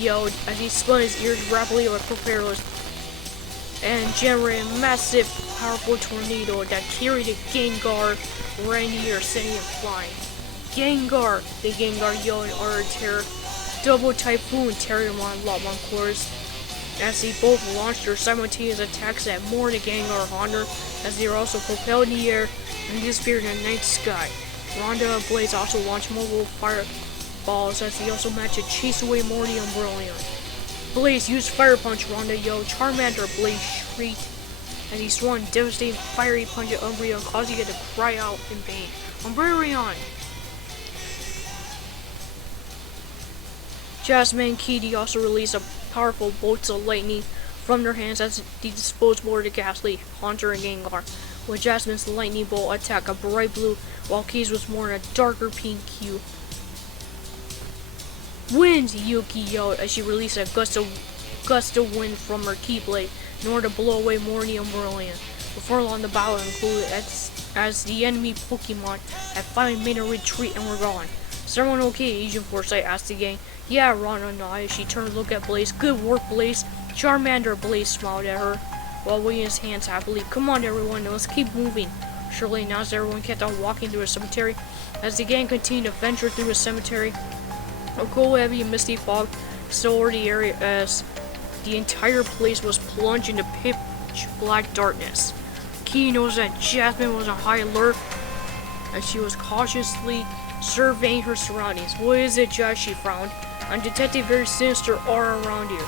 yelled as he spun his ears rapidly like propellers and generated a massive, powerful tornado that carried the Gengar right in the air, sending it flying. Gengar! The Gengar yelled in utter terror. Double Typhoon, Tyramon and Lopmon chorused as they both launched their simultaneous attacks at more of the Gengar Haunter as they were also propelled in the air and disappeared in the night sky. Rhonda and Blaze also launched multiple fireballs as they also managed to chase away more of the Umbreon. Blaze used Fire Punch, Rhonda yelled. Charmander, Blaze shrieked as he swung a devastating fiery punch at Umbreon, causing it to cry out in pain. Umbreon! Jasmine and Kitty also released a powerful bolts of lightning from their hands as they disposed more of the Ghastly Haunter and Gengar. With Jasmine's lightning bolt attack a bright blue, while Kitty's was more in a darker pink hue. Wind! Yuki yelled as she released a gust of wind from her Keyblade in order to blow away more of the Umbreon. Before long, the battle concluded as the enemy Pokemon had finally made a retreat and were gone. Is everyone okay? Agent Foresight asked the gang. Yeah, Rana nodded as she turned to look at Blaze. Good work, Blaze. Charmander, Blaze smiled at her while waving his hands happily. Come on, everyone, let's keep moving. Shortly announced everyone kept on walking through the cemetery. As the gang continued to venture through the cemetery, a cold, heavy, and misty fog stole over the area as the entire place was plunged into pitch black darkness. Key knows that Jasmine was on high alert as she was cautiously surveying her surroundings. What is it, Jess? She frowned. I'm Detective Very Sinister all around you.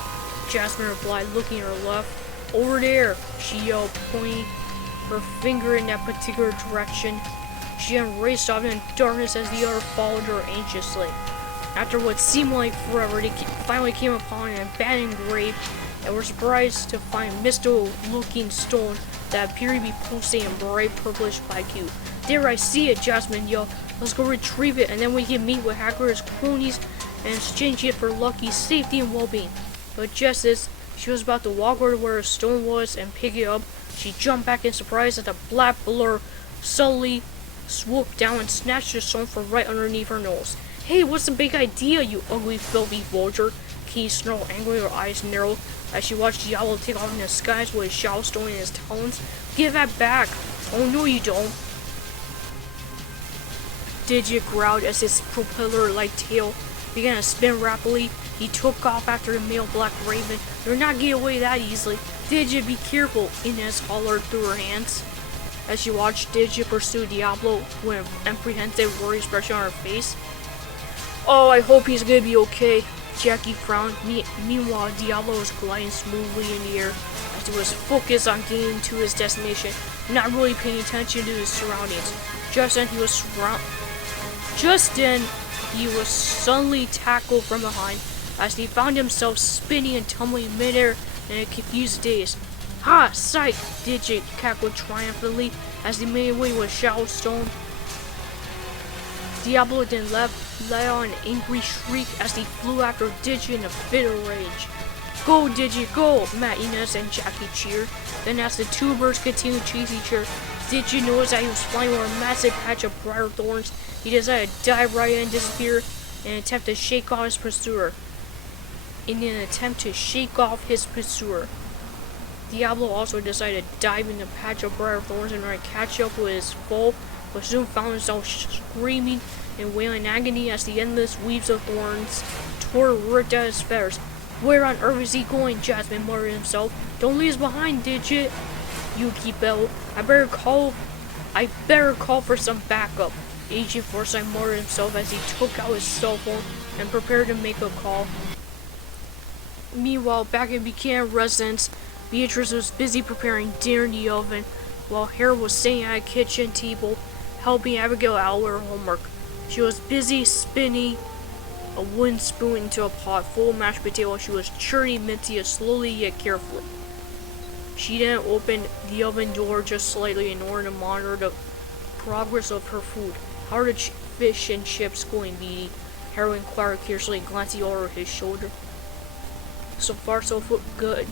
Jasmine replied, looking at her left. Over there, she yelled, pointing her finger in that particular direction. She then raced off in darkness as the other followed her anxiously. After what seemed like forever, they finally came upon an abandoned grave and were surprised to find mystical-looking stone that appeared to be pulsating in bright purplish light hue. There I see it, Jasmine yelled. Let's go retrieve it, and then we can meet with Hacker's cronies and exchange it for Lucky's safety and well-being. But just as she was about to walk over to where the stone was and pick it up, she jumped back in surprise as the black blur suddenly swooped down and snatched the stone from right underneath her nose. Hey, what's the big idea, you ugly, filthy vulture? Key snarled angrily, her eyes narrowed as she watched Diablo take off in the skies with his shower stone in his talons. Give that back! Oh no you don't! Digit growled as his propeller-like tail began to spin rapidly. He took off after the male black raven. You're not getting away that easily. Digit, be careful! Inez hollered through her hands as she watched Digit pursue Diablo with an apprehensive, worried expression on her face. Oh, I hope he's gonna be okay. Jackie frowned. Meanwhile, Diablo was gliding smoothly in the air as he was focused on getting to his destination, not really paying attention to his surroundings. Just then, he was suddenly tackled from behind as he found himself spinning and tumbling midair in a confused daze. Ha! Psych! Digit cackled triumphantly as he made away with Shadow Stone. Diablo then let out an angry shriek as he flew after Digit in a fit of rage. Go, Digit, go! Matt, Inez, and Jackie cheered. Then as the two birds continued to chase each other, Digit noticed that he was flying over a massive patch of briar thorns. He decided to dive right in and disappear in an attempt to shake off his pursuer. Diablo also decided to dive in the patch of briar thorns and try to catch up with his foe, but soon found himself screaming and wailing in agony as the endless weaves of thorns tore and ripped at his feathers. Where on earth is he going? Jasmine muttered himself. Don't leave us behind, Digit! Yuki bellowed. I better call for some backup. Agent Forsyth muttered himself as he took out his cell phone and prepared to make a call. Meanwhile, back in Buchanan residence, Beatrice was busy preparing dinner in the oven, while Harold was sitting at a kitchen table, helping Abigail out with her homework. She was busy spinning a wooden spoon into a pot full of mashed potatoes. She was churning minty slowly yet carefully. She then opened the oven door just slightly in order to monitor the progress of her food. How are the fish and chips going, Beatty? Harold inquired curiously, glancing over his shoulder. So far, so good.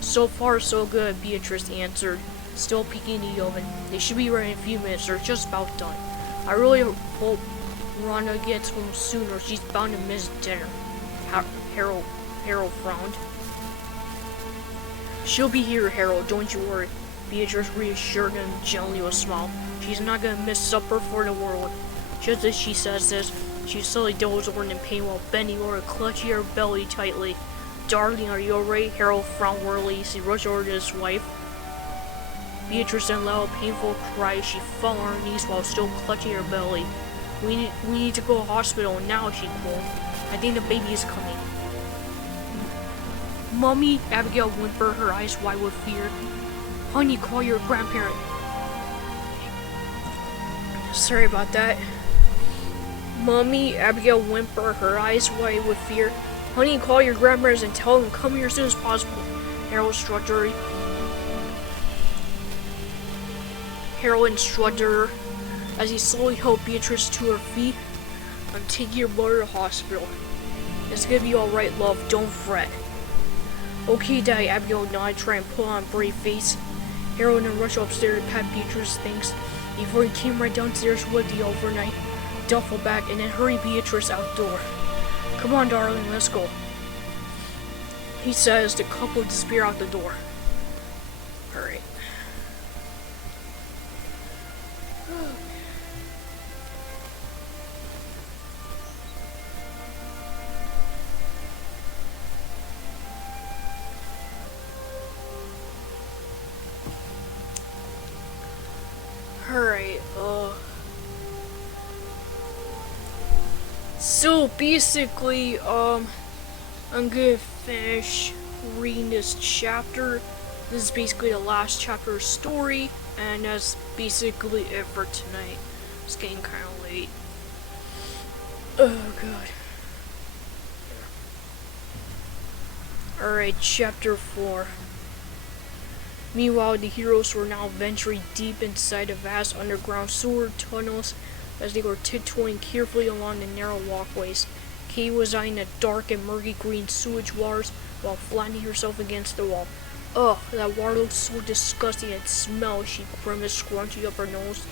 So far, so good, Beatrice answered, still peeking in the oven. They should be ready in a few minutes. They're just about done. I really hope Rhonda gets home soon or she's bound to miss dinner. Harold frowned. She'll be here, Harold, don't you worry. Beatrice reassured him gently with a smile. She's not gonna miss supper for the world. Just as she says this, she suddenly dozed over in pain while bending over, clutching her belly tightly. Darling, are you alright? Harold frowned wearily as he rushed over to his wife. Beatrice then let out a painful cry as she fell on her knees while still clutching her belly. We need to go to the hospital now, she moaned. I think the baby is coming. Mommy, Abigail whimpered, her eyes wide with fear. Honey, call your grandparent. Sorry about that. Mommy, Abigail whimpered, her eyes wide with fear. Honey, call your grandparents and tell them to come here as soon as possible. Harold instructed her as he slowly helped Beatrice to her feet. I'm taking your mother to the hospital. It's gonna be alright, love. Don't fret. Okay, Daddy, Abigail nodded, trying to put on a brave face. Harold then rushed upstairs to pat Beatrice's things before he came right downstairs with the overnight duffel bag and then hurried Beatrice out the door. Come on, darling, let's go, he said as the couple disappeared out the door. Alright. Alright, So basically, I'm gonna finish reading this chapter. This is basically the last chapter of story, and that's basically it for tonight. It's getting kind of late. Oh god. Alright, chapter 4. Meanwhile, the heroes were now venturing deep inside the vast underground sewer tunnels as they were tiptoeing carefully along the narrow walkways. Kay was eyeing the dark and murky green sewage waters while flattening herself against the wall. Ugh, that water looks so disgusting and smells, she grimaced, scrunching up her nose.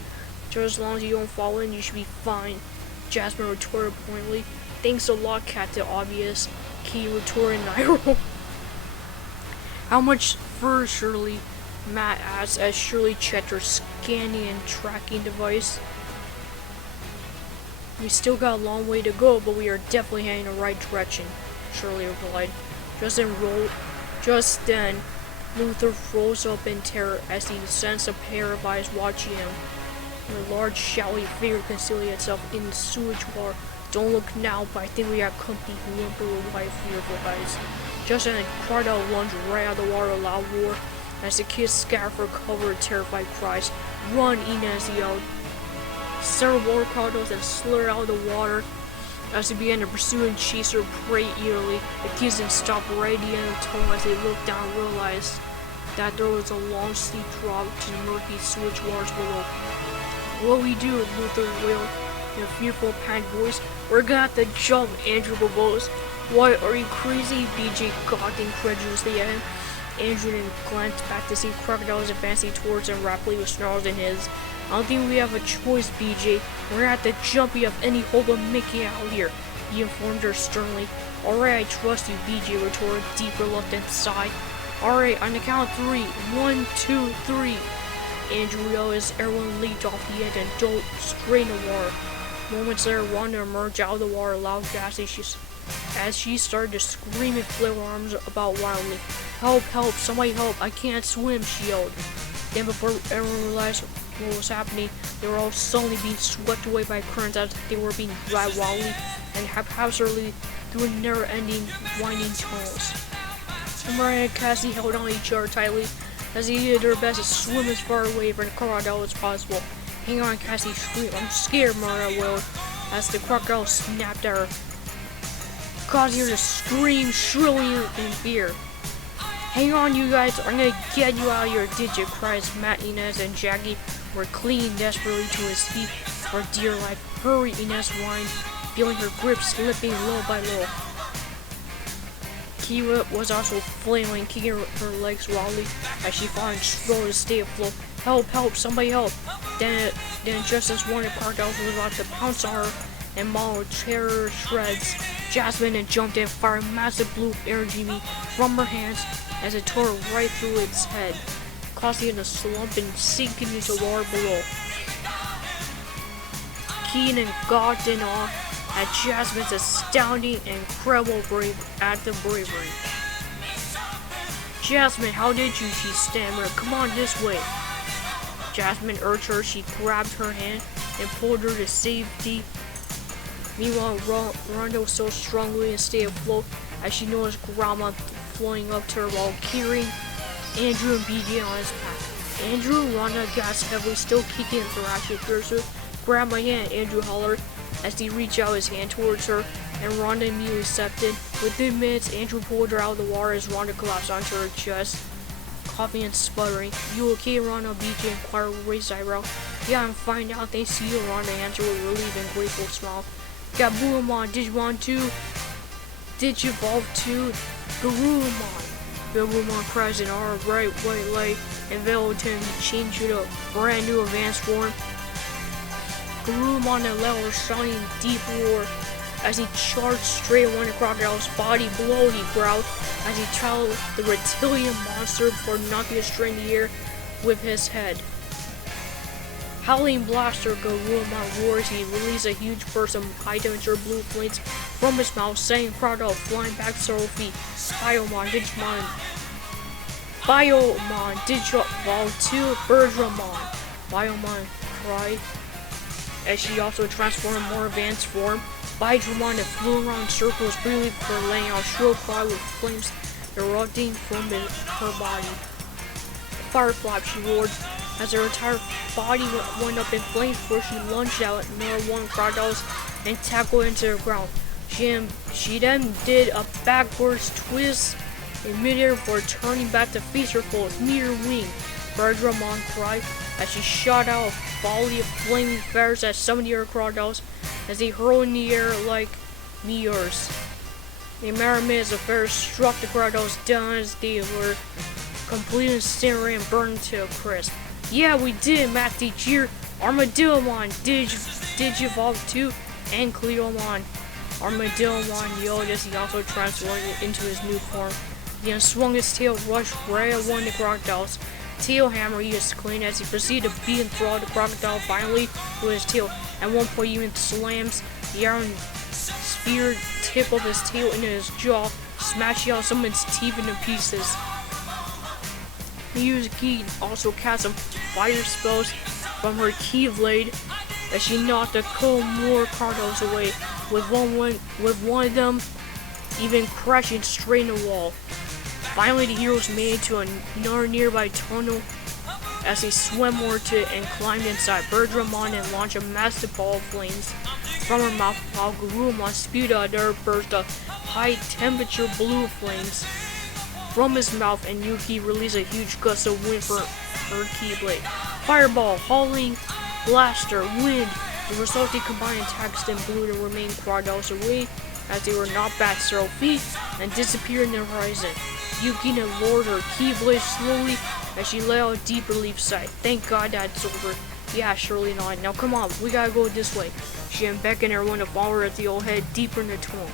Just as long as you don't fall in, you should be fine, Jasmine retorted pointedly. Thanks a lot, Captain Obvious, Kay retorted in eye roll. How much fur, Shirley? Matt asked as Shirley checked her scanning and tracking device. We still got a long way to go, but we are definitely heading in the right direction, Shirley replied. Just then, Luther froze up in terror as he sensed a pair of eyes watching him. A large, shadowy figure concealing itself in the sewage water. Don't look now, but I think we have company, he whimpered with wide, fearful eyes. Just then, a crocodile lunged right out of the water, a loud roar. As the kids scattered for cover with terrified cries. Run, Inez yelled. Several more crocodiles then slithered out of the water as they began to pursue and chase their prey eagerly. The kids then stopped right at the end of the tunnel as they looked down and realized that there was a long, steep drop to the murky sewage waters below. What we do? Luther wailed in a fearful, panicked voice. We're gonna have to jump, Andrew proposed. What, are you crazy? BJ gawked incredulously at him. Andrew then glanced back to see crocodiles advancing towards him rapidly with snarls in his. I don't think we have a choice, BJ. We're gonna have to jump if you have any hope of making it out here, he informed her sternly. Alright, I trust you, BJ retorted, deep reluctant sigh. Alright, on the count of 3. 1, 2, 3. Andrew yelled as everyone leaped off the edge and dove straight in the water. Moments later, Wanda emerged out of the water, loud gasping as she started to scream and flail her arms about wildly. Help, help, somebody help, I can't swim, she yelled. Then before everyone realized what was happening, they were all suddenly being swept away by currents as they were being dragged wildly and haphazardly through never-ending, winding tunnels. Mariah and Cassie held on to each other tightly as they did their best to swim as far away from the crocodile as possible. Hang on, Cassie screamed. I'm scared, Mariah wailed as the crocodile snapped at her, causing her to scream shrilly in fear. Hang on, you guys, I'm gonna get you out of here, Digit, cries Matt, Inez, and Jackie were clinging desperately to his feet for dear life. Hurry, Inez whined, feeling her grip slipping little by little. Kiwa was also flailing, kicking her legs wildly as she fought and struggled to stay afloat. Help, help, somebody help. Then just as one of the crocodiles was about to pounce on her and maul her terror shreds, Jasmine then jumped in, firing massive blue energy beam from her hands as it tore right through its head, causing it to slump and sinking into the water below. Keenan gawked in awe at Jasmine's astounding and incredible bravery. Jasmine, how did you? She stammered. Come on this way. Jasmine urged her. She grabbed her hand and pulled her to safety. Meanwhile, Rondo so strongly and stayed afloat as she noticed Grandma floating up to her while carrying Andrew and BJ on his back. Andrew, Rhonda gasped heavily, still kicking and thrashing fiercely. Grab my hand, Andrew hollered as he reached out his hand towards her, and Rhonda immediately accepted. Within minutes, Andrew pulled her out of the water as Rhonda collapsed onto her chest, coughing and sputtering. You okay, Rhonda? BJ inquired with raised eyebrow. Yeah, I'm fine now, thanks to you, Rhonda answered with relief and grateful smile. Got Boomon, Digimon 2, Digivolve 2, Garurumon. Garurumon cries in our bright white light, enveloped him to change to a brand new advanced form. Garurumon and Lel were shouting deep roar as he charged straight at one of the crocodile's body. Below, he growled as he tackled the reptilian monster before knocking it straight in the air with his head. Howling blaster, Garurumon roared as he released a huge burst of high-temperature blue flames from his mouth, sending crocodile flying back several feet. Biomon, Digivolve 2, Birdramon. Biomon cried as she also transformed in more advanced form. Bidramon that flew around in circles briefly before laying out a shrill cry with flames erupting from her body. Fireflap, she roared, as her entire body went up in flames before she lunged out at another one of Crocodiles and tackled into the ground. She then did a backwards twist in midair before turning back to face her foe with near wing. Bidramon cried as she shot out a volley of flaming feathers at some of the other Crocodiles as they hurled in the air like meteors. In a matter of minutes, the feathers struck the Crocodiles down as they were completely incinerated and burned to a crisp. Yeah, we did, Matty cheer. Armadillomon, Digivolve 2, and Cleomon. Armadillomon yelled as he also transformed into his new form. He then swung his tail, rushed right at one of the Crocodiles. Tail hammer he was clean as he proceeded to beat and throw the Crocodile violently with his tail. At one point, he even slams the iron spear tip of his tail into his jaw, smashing out some of its teeth into pieces. He used Key also cast some fire spells from her Keyblade as she knocked a couple more Crocodiles away, with one of them even crashing straight in the wall. Finally, the heroes made it to another nearby tunnel as they swam more to it and climbed inside. Bidramon and launched a massive ball of flames from her mouth, while Garurumon spewed out another burst of high-temperature blue flames from his mouth, and Yuki released a huge gust of wind for her Keyblade. Fireball, howling, blaster, wind. The resulting combined attacks then blew the remaining Crocodiles away as they were knocked back several feet and disappeared in the horizon. Yuki then lowered her Keyblade slowly as she let out a deep relief sigh. Thank God that's over. Yeah, surely not. Now come on, we gotta go this way. She then beckoned everyone to follow her as they all head deeper in the tunnel.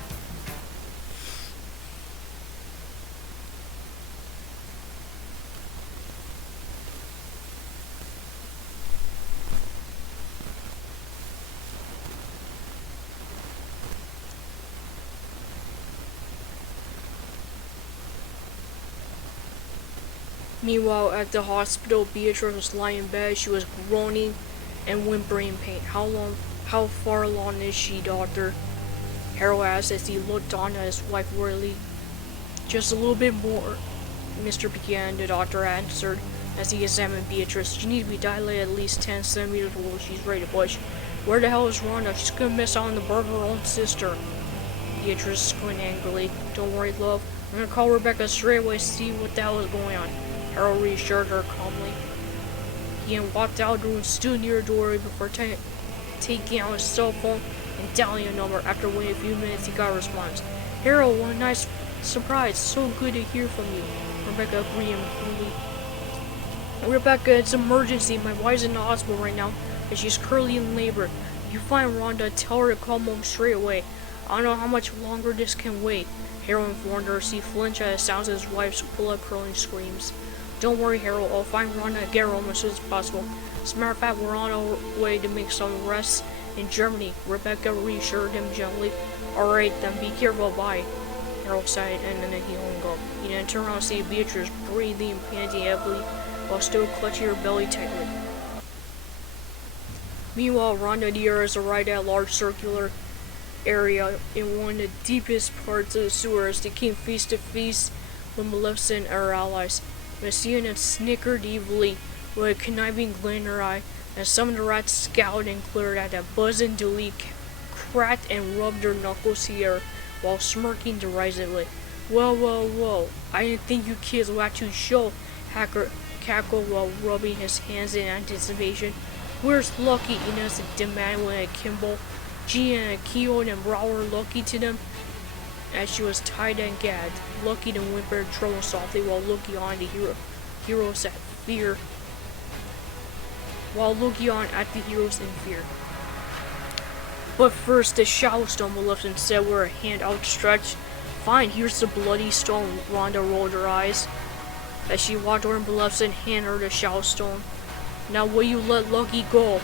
Meanwhile, at the hospital, Beatrice was lying in bed. She was groaning and whimpering in pain. How far along is she, doctor? Harold asked as he looked on at his wife worriedly. Just a little bit more, Mr. Pecan, the doctor answered as he examined Beatrice. She needs to be dilated at least 10 centimeters before she's ready to push. Where the hell is Rhonda? She's gonna miss out on the birth of her own sister. Beatrice squinted angrily. Don't worry, love. I'm gonna call Rebecca straight away to see what the hell is going on. Harold reassured her calmly. He then walked out and stood near the doorway before taking out his cell phone and dialing a number. After waiting a few minutes, he got a response. Harold, what a nice surprise. So good to hear from you. Rebecca agreed coolly. Rebecca, it's an emergency. My wife's in the hospital right now, and she's currently in labor. If you find Rhonda, tell her to come home straight away. I don't know how much longer this can wait. Harold informed her as he flinched at the sounds of his wife's blood-curdling screams. Don't worry, Harold. I'll find Rhonda and get her home as soon as possible. As a matter of fact, we're on our way to make some rest in Germany. Rebecca reassured him gently. Alright, then be careful, bye. Harold sighed and then he hung up. He then turned around to see Beatrice breathing and panting heavily while still clutching her belly tightly. Meanwhile, Rhonda Diaz arrived at a large circular area in one of the deepest parts of the sewer as they came face to face with Maleficent and her allies. Messina snickered evilly with a conniving glint in her eye, and some of the rats scowled and glared at that. Buzz and Dooley cracked and rubbed their knuckles together while smirking derisively. Whoa, I didn't think you kids would actually show, Hacker cackled while rubbing his hands in anticipation. Where's Lucky? Ines demanded with a Kimball. G and Akio and Brower Lucky to them as she was tied and gagged. Lucky then whimpered and trembled softly while looking on the heroes at fear. In fear. But first, the Shadow Stone, Maleficent said with her hand outstretched. Fine, here's the bloody stone. Rhonda rolled her eyes as she walked over and Maleficent handed her the Shadow Stone. Now will you let Lucky go?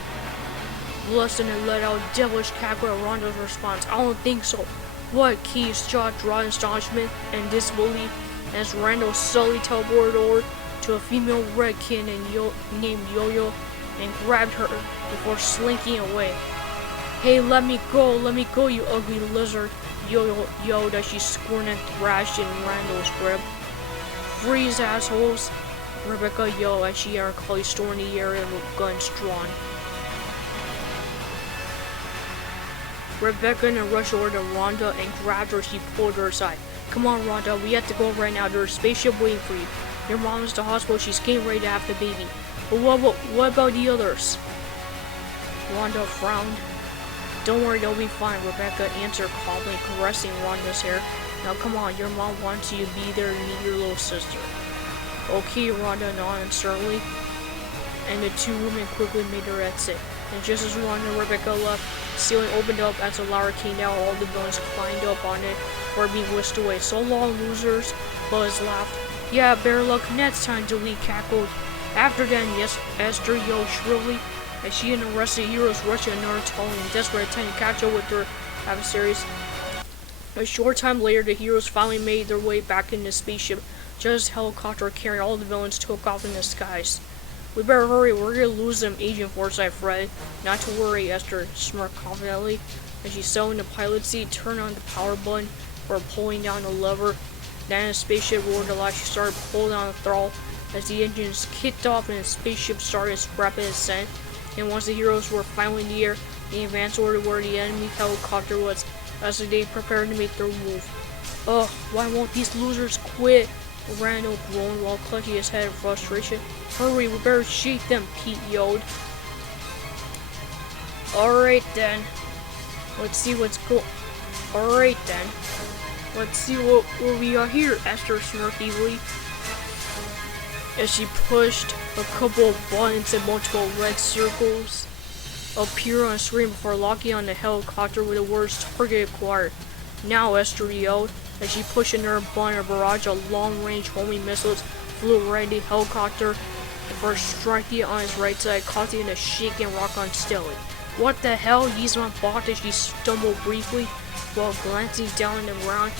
Maleficent had let out a devilish cackle at Rhonda's response. I don't think so. What? Key's jaw dropped in astonishment and disbelief as Randall subtly teleported over to a female red kid named Yo-Yo and grabbed her before slinking away. Hey, let me go, you ugly lizard, yelled as she scorned and thrashed in Randall's grip. Freeze, assholes, Rebecca yelled as she and her colleagues stormed the area with guns drawn. Rebecca in a rush over to Rhonda and grabbed her as she pulled her aside. Come on, Rhonda, we have to go right now. There's a spaceship waiting for you. Your mom is at the hospital. She's getting ready to have the baby. But what about the others? Rhonda frowned. Don't worry, they'll be fine, Rebecca answered calmly, caressing Rhonda's hair. Now come on, your mom wants you to be there to meet your little sister. Okay, Rhonda nodded sternly, and the two women quickly made their exit. And just as Rhonda and Rebecca left, the ceiling opened up as the ladder came down. All the villains climbed up on it before being whisked away. So long, losers, Buzz laughed. Yeah, better luck next time, Delete cackled. After then, yes, Esther yelled shrilly as she and the rest of the heroes rushed to another tunnel in desperate attempt to catch up with their adversaries. A short time later, the heroes finally made their way back in the spaceship, just as the helicopter carrying all the villains took off in the skies. We better hurry, we're gonna lose them, Agent Forsyth Fred. Not to worry, Esther smirked confidently as she settled in the pilot seat, turned on the power button for pulling down the lever. Then the spaceship roared aloud. She started pulling on the throttle as the engines kicked off and the spaceship started its rapid ascent. And once the heroes were finally in the air, they advanced over to where the enemy helicopter was as they prepared to make their move. Ugh, why won't these losers quit? Randall groaned while clutching his head in frustration. Hurry, we better shoot them, Pete yelled. Alright then. Let's see what we got here, Esther smirked evilly as she pushed a couple of buttons and multiple red circles appear on the screen before locking on the helicopter with the words target acquired. Now, Esther yelled as she pushed another button. A barrage of long-range homing missiles flew right at the helicopter before striking it on its right side, causing it to shake and rock unsteadily. What the hell? Yzma balked as she stumbled briefly while glancing down on the ground.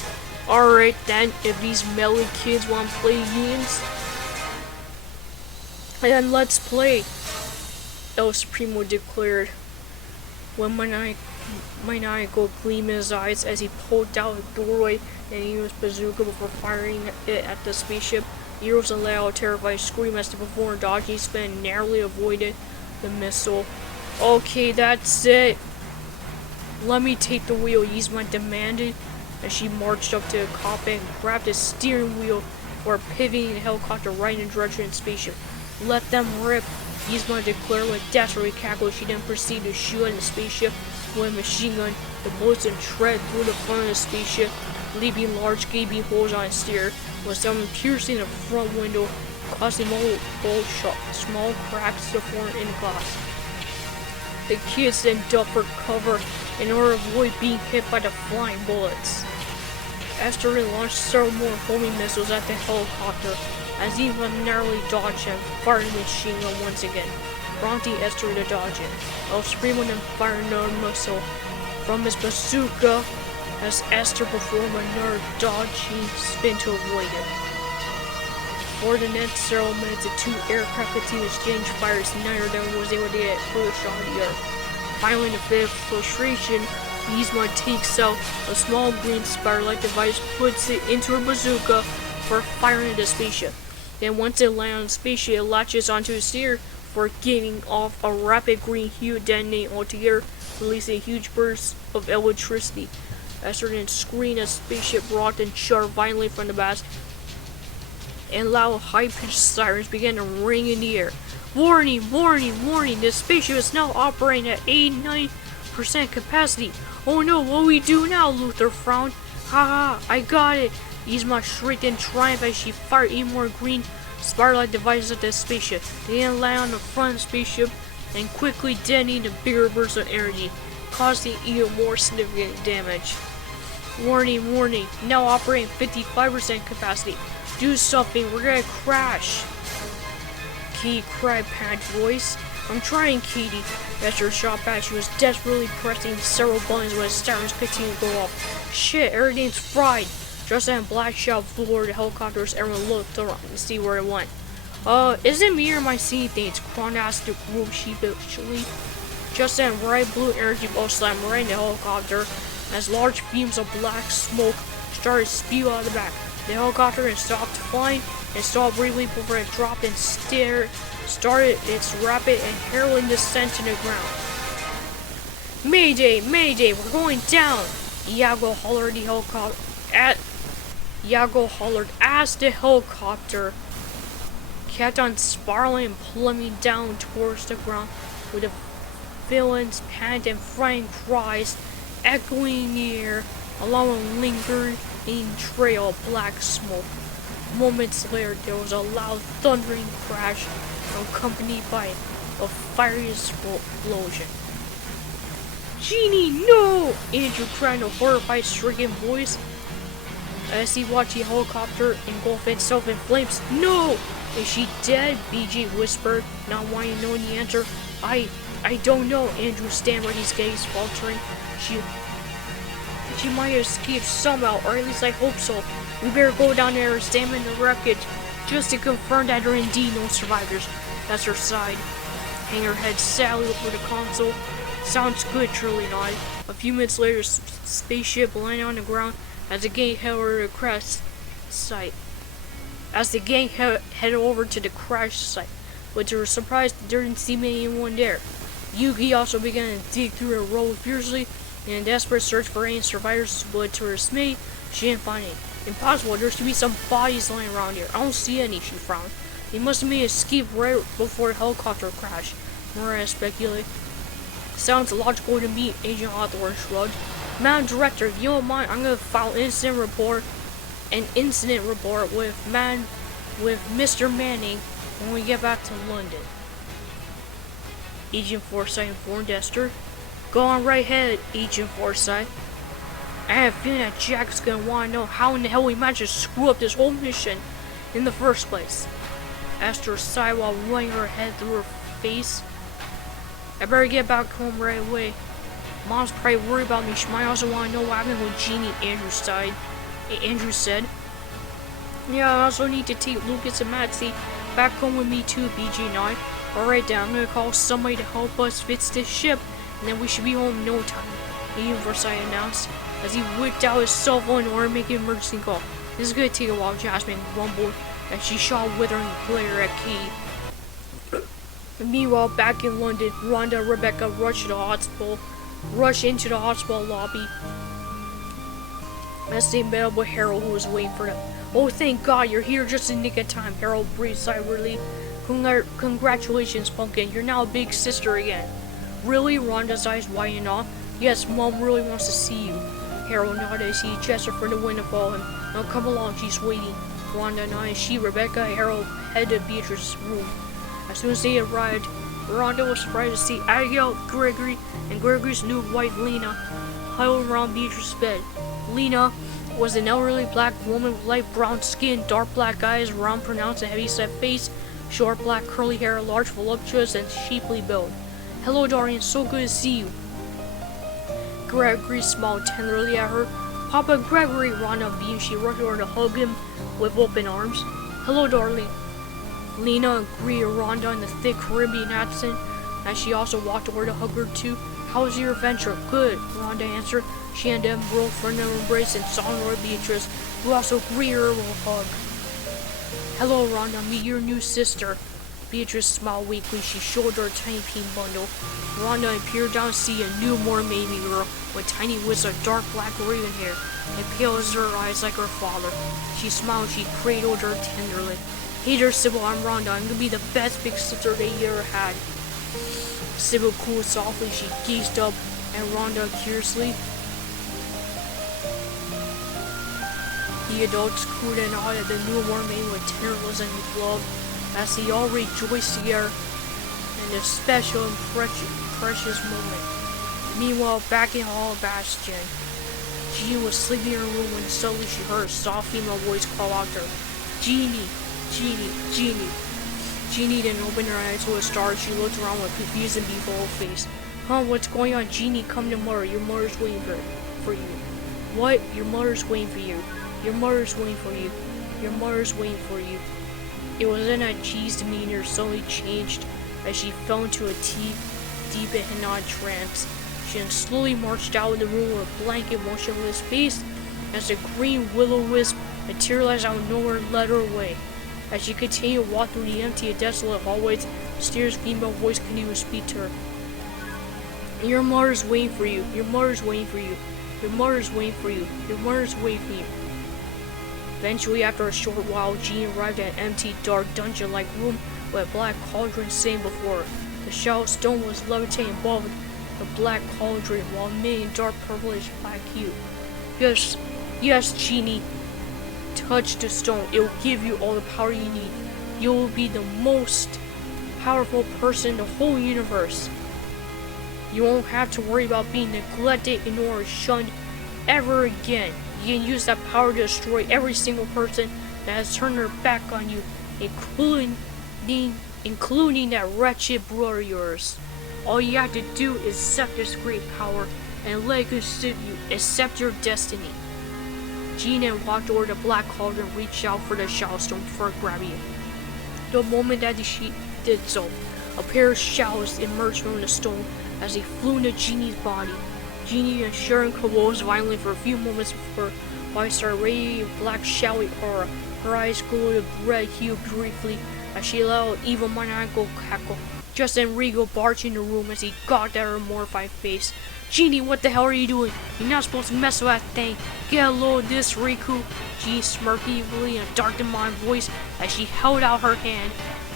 Alright then, if these melee kids want to play games, then let's play, El Supremo declared, when maniacal gleam in his eyes as he pulled out the doorway and used his bazooka before firing it at the spaceship. Heroes and let out a terrified scream as the performer dodging spin and narrowly avoided the missile. Okay, that's it. Let me take the wheel, Yzma demanded as she marched up to the cockpit and grabbed the steering wheel before pivoting the helicopter right in the direction of the spaceship. Let them rip, Yzma declared with desperate cackle. She then proceeded to shoot at the spaceship with a machine gun. The bullets then shred through the front of the spaceship, leaving large gaping holes on its exterior, with some piercing the front window, causing multiple small cracks to form in the glass. The kids then ducked for cover in order to avoid being hit by the flying bullets. Esther then launched several more homing missiles at the helicopter, as Eva narrowly dodged and fired the machine gun once again, prompting Esther to dodge it. El Supremo then fired another missile from his bazooka as Esther performed another dodging spin to avoid it. For the next several minutes, the two aircraft continued to exchange fires. Neither of them was able to get a clear shot of the other. Finally, in a bit of frustration, Yzma takes out a small green spider-like device, puts it into her bazooka for firing at the spaceship. Then once it lands on the spaceship, it latches onto the steer for giving off a rapid green hue, detonating altogether, releasing a huge burst of electricity. Esther then screamed as the spaceship rocked and shuddered violently from the blast, and loud high-pitched sirens began to ring in the air. Warning, warning, warning, the spaceship is now operating at 89% capacity. Oh no, what do we do now? Luther frowned. Haha, I got it. Yzma shrieked in triumph as she fired even more green spider-like devices at the spaceship. They then landed on the front of the spaceship and quickly detonated a bigger burst of energy, causing even more significant damage. Warning, warning, now operating 55% capacity. Do something, we're gonna crash. Katie cried, panicked voice. I'm trying, Katie. Esther shot back. She was desperately pressing several buttons when the sirens continued to go off. Shit, everything's fried. Just then, a black shell flew over the helicopter as everyone looked around to see where it went. Is it me or am I seeing things? Kron asked the group sheepishly. Just then, bright blue energy ball slammed right in the helicopter as large beams of black smoke started to spew out of the back. The helicopter stopped flying and stopped briefly before it dropped and started its rapid and harrowing descent to the ground. Mayday! Mayday! We're going down! Iago hollered as the helicopter kept on spiraling and plummeting down towards the ground, with the villains' panicked and frightened cries echoing in the air along a lingering trail of black smoke. Moments later, there was a loud thundering crash accompanied by a fiery explosion. Genie, no! Andrew cried in a horrified, stricken voice as he watched the helicopter engulf itself in flames. No! Is she dead? BG whispered, not wanting to know the answer. I don't know. Andrew stammered, his gaze faltering. She might have escaped somehow, or at least I hope so. We better go down there and examine the wreckage, just to confirm that there are indeed no survivors. Esther sighed, hanging her head sadly over the console. Sounds good, Shirley nodded. A few minutes later, spaceship landed on the ground as the gang headed over to the crash site. But to her surprise, there didn't seem anyone there. Yuki also began to dig through her road fiercely in a desperate search for any survivors, but to her dismay, she didn't find any. Impossible, there should be some bodies lying around here. I don't see any, she frowned. They must have made an escape right before the helicopter crashed, Mariah speculated. Sounds logical to me, Agent Hawthorne shrugged. Madam Director, if you don't mind, I'm gonna file an incident report with Mr. Manning when we get back to London. Agent Forsyth informed Esther. Go on right ahead, Agent Forsyth. I have a feeling that Jack's gonna want to know how in the hell we managed to screw up this whole mission in the first place. Esther sighed while running her head through her face. I better get back home right away. Mom's probably worried about me. She might also want to know what happened with Jeannie, Andrew said. Yeah, I also need to take Lucas and Maxie back home with me too, BG nodded. Alright then, I'm gonna call somebody to help us fix this ship, and then we should be home in no time, Agent Forsyth announced, as he whipped out his cell phone in order to make an emergency call. This is gonna take a while, Jasmine rumbled, as she shot a withering glare at Katie. Meanwhile, back in London, Rhonda and Rebecca rushed into the hospital lobby as they met up with Harold, who was waiting for them. Oh, thank God, you're here just in nick of time, Harold breathed sigh of relief. Congratulations, Pumpkin, you're now a big sister again. Really? Rhonda's eyes widened off. Yes, Mom really wants to see you. Harold nodded as he gestured for the wind to follow him. Now come along, she's waiting. Rhonda nodded. She, Rebecca, and Harold headed to Beatrice's room. As soon as they arrived, Rhonda was surprised to see Abigail, Gregory, and Gregory's new wife, Lena, huddled around Beatrice's bed. Lena was an elderly black woman with light brown skin, dark black eyes, round, pronounced, and heavy-set face, short black curly hair, large, voluptuous, and shapely build. Hello, Dorian, so good to see you. Gregory smiled tenderly at her. Papa Gregory, Rhonda beamed. She rushed over to hug him with open arms. Hello, darling. Lena agreed with Rhonda in the thick Caribbean accent, as she also walked over to hug her too. How was your adventure? Good, Rhonda answered. She and them broke for another embrace and saw Lord Beatrice, who also greeted her with a hug. Hello, Rhonda. Meet your new sister. Beatrice smiled weakly. She showed her a tiny pink bundle. Rhonda peered down to see a newborn baby girl with tiny wisps of dark black raven hair and pale as her eyes like her father. She smiled. She cradled her tenderly. Hey there, Sybil. I'm Rhonda. I'm gonna be the best big sister that you ever had. Sybil cooed softly. She gazed up at Rhonda curiously. The adults cooed and nodded at the newborn baby with tenderness and love, as they all rejoiced together in this special and precious moment. Meanwhile, back in Hall of Bastion, Jean was sleeping in her room when suddenly she heard a soft female voice call out to her, Jeannie, Jeannie, Jeannie. Jeannie didn't open her eyes to a start. She looked around with a confused and bewildered face. Huh, what's going on? Jeannie, come to Mother. Your mother's waiting for you. What? Your mother's waiting for you. Your mother's waiting for you. Your mother's waiting for you. It was then that Jean's demeanor suddenly changed as she fell into a deep deep in hypnotic trance. She then slowly marched out of the room with a blank and motionless face as the green will-o-wisp materialized out of nowhere and led her away. As she continued to walk through the empty and desolate hallways, a mysterious female voice continued to speak to her. Your mother's waiting for you. Your mother's waiting for you. Your mother's waiting for you. Your mother's waiting for you. Eventually, after a short while, Jean arrived at an empty, dark, dungeon-like room with a black cauldron sitting before her. The shallow stone was levitating above the black cauldron while emitting dark purplish black hue. Yes, yes, Genie. Touch the stone. It will give you all the power you need. You will be the most powerful person in the whole universe. You won't have to worry about being neglected, ignored, or shunned ever again. You can use that power to destroy every single person that has turned their back on you, including that wretched brother of yours. All you have to do is accept this great power and let it consume you. Accept your destiny. Jean then walked over to the black cauldron and reached out for the shadow stone before grabbing it. The moment that she did so, a pair of shadows emerged from the stone as they flew into Genie's body. Genie and Sharon convulsed violently for a few moments before I started radiating black shadowy aura. Her eyes glowed a red hue briefly as she let out an evil maniacal cackle. Just then Rigo barged in the room as he gawked at her mortified face. Genie, what the hell are you doing? You're not supposed to mess with that thing. Get a load of this, Riku. Genie smirked evilly in a dark demonic voice as she held out her hand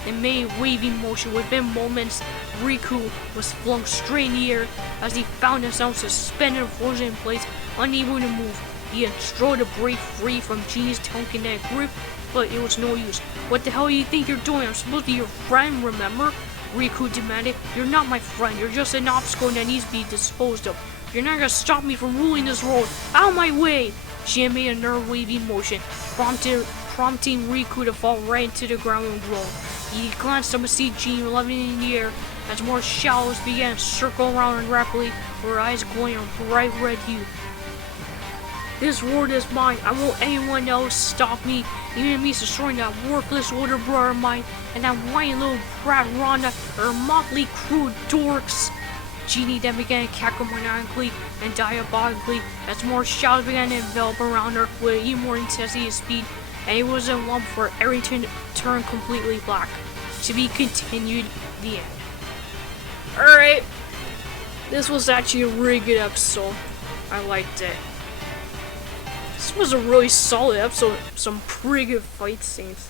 and made a waving motion. Within moments, Riku was flung straight in the air as he found himself suspended and frozen in place, unable to move. He had strove to break free from Genie's telekinetic grip, but it was no use. What the hell do you think you're doing? I'm supposed to be your friend, remember? Riku demanded. You're not my friend. You're just an obstacle that needs to be disposed of. You're not gonna stop me from ruling this world. Out of my way! She made a nerve-waving motion, prompting Riku to fall right into the ground and groan. He glanced up to see Jean levitating in the air as more shadows began to circle around her rapidly, her eyes glowing a bright red hue. This world is mine. I won't anyone else stop me, even if means destroying that worthless older brother of mine and that whiny little brat Rhonda, her motley crew dorks. Genie then began to cackle maniacally and diabolically as more shadows began to envelop around her with even more intensity and speed, and it wasn't long before everything turned completely black. To be continued, the end. Alright, this was actually a really good episode. I liked it. This was a really solid episode, some pretty good fight scenes,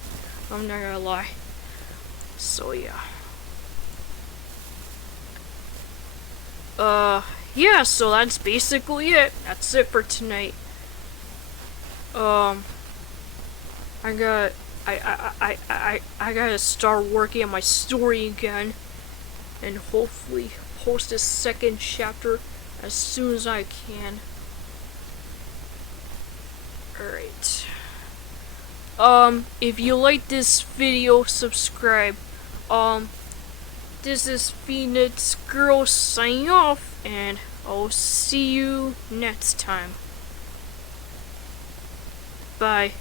I'm not gonna lie. So yeah. Yeah, so that's basically it. That's it for tonight. I gotta start working on my story again, and hopefully post this second chapter as soon as I can. Alright. If you like this video, subscribe. This is Phoenix Girl signing off, and I'll see you next time. Bye.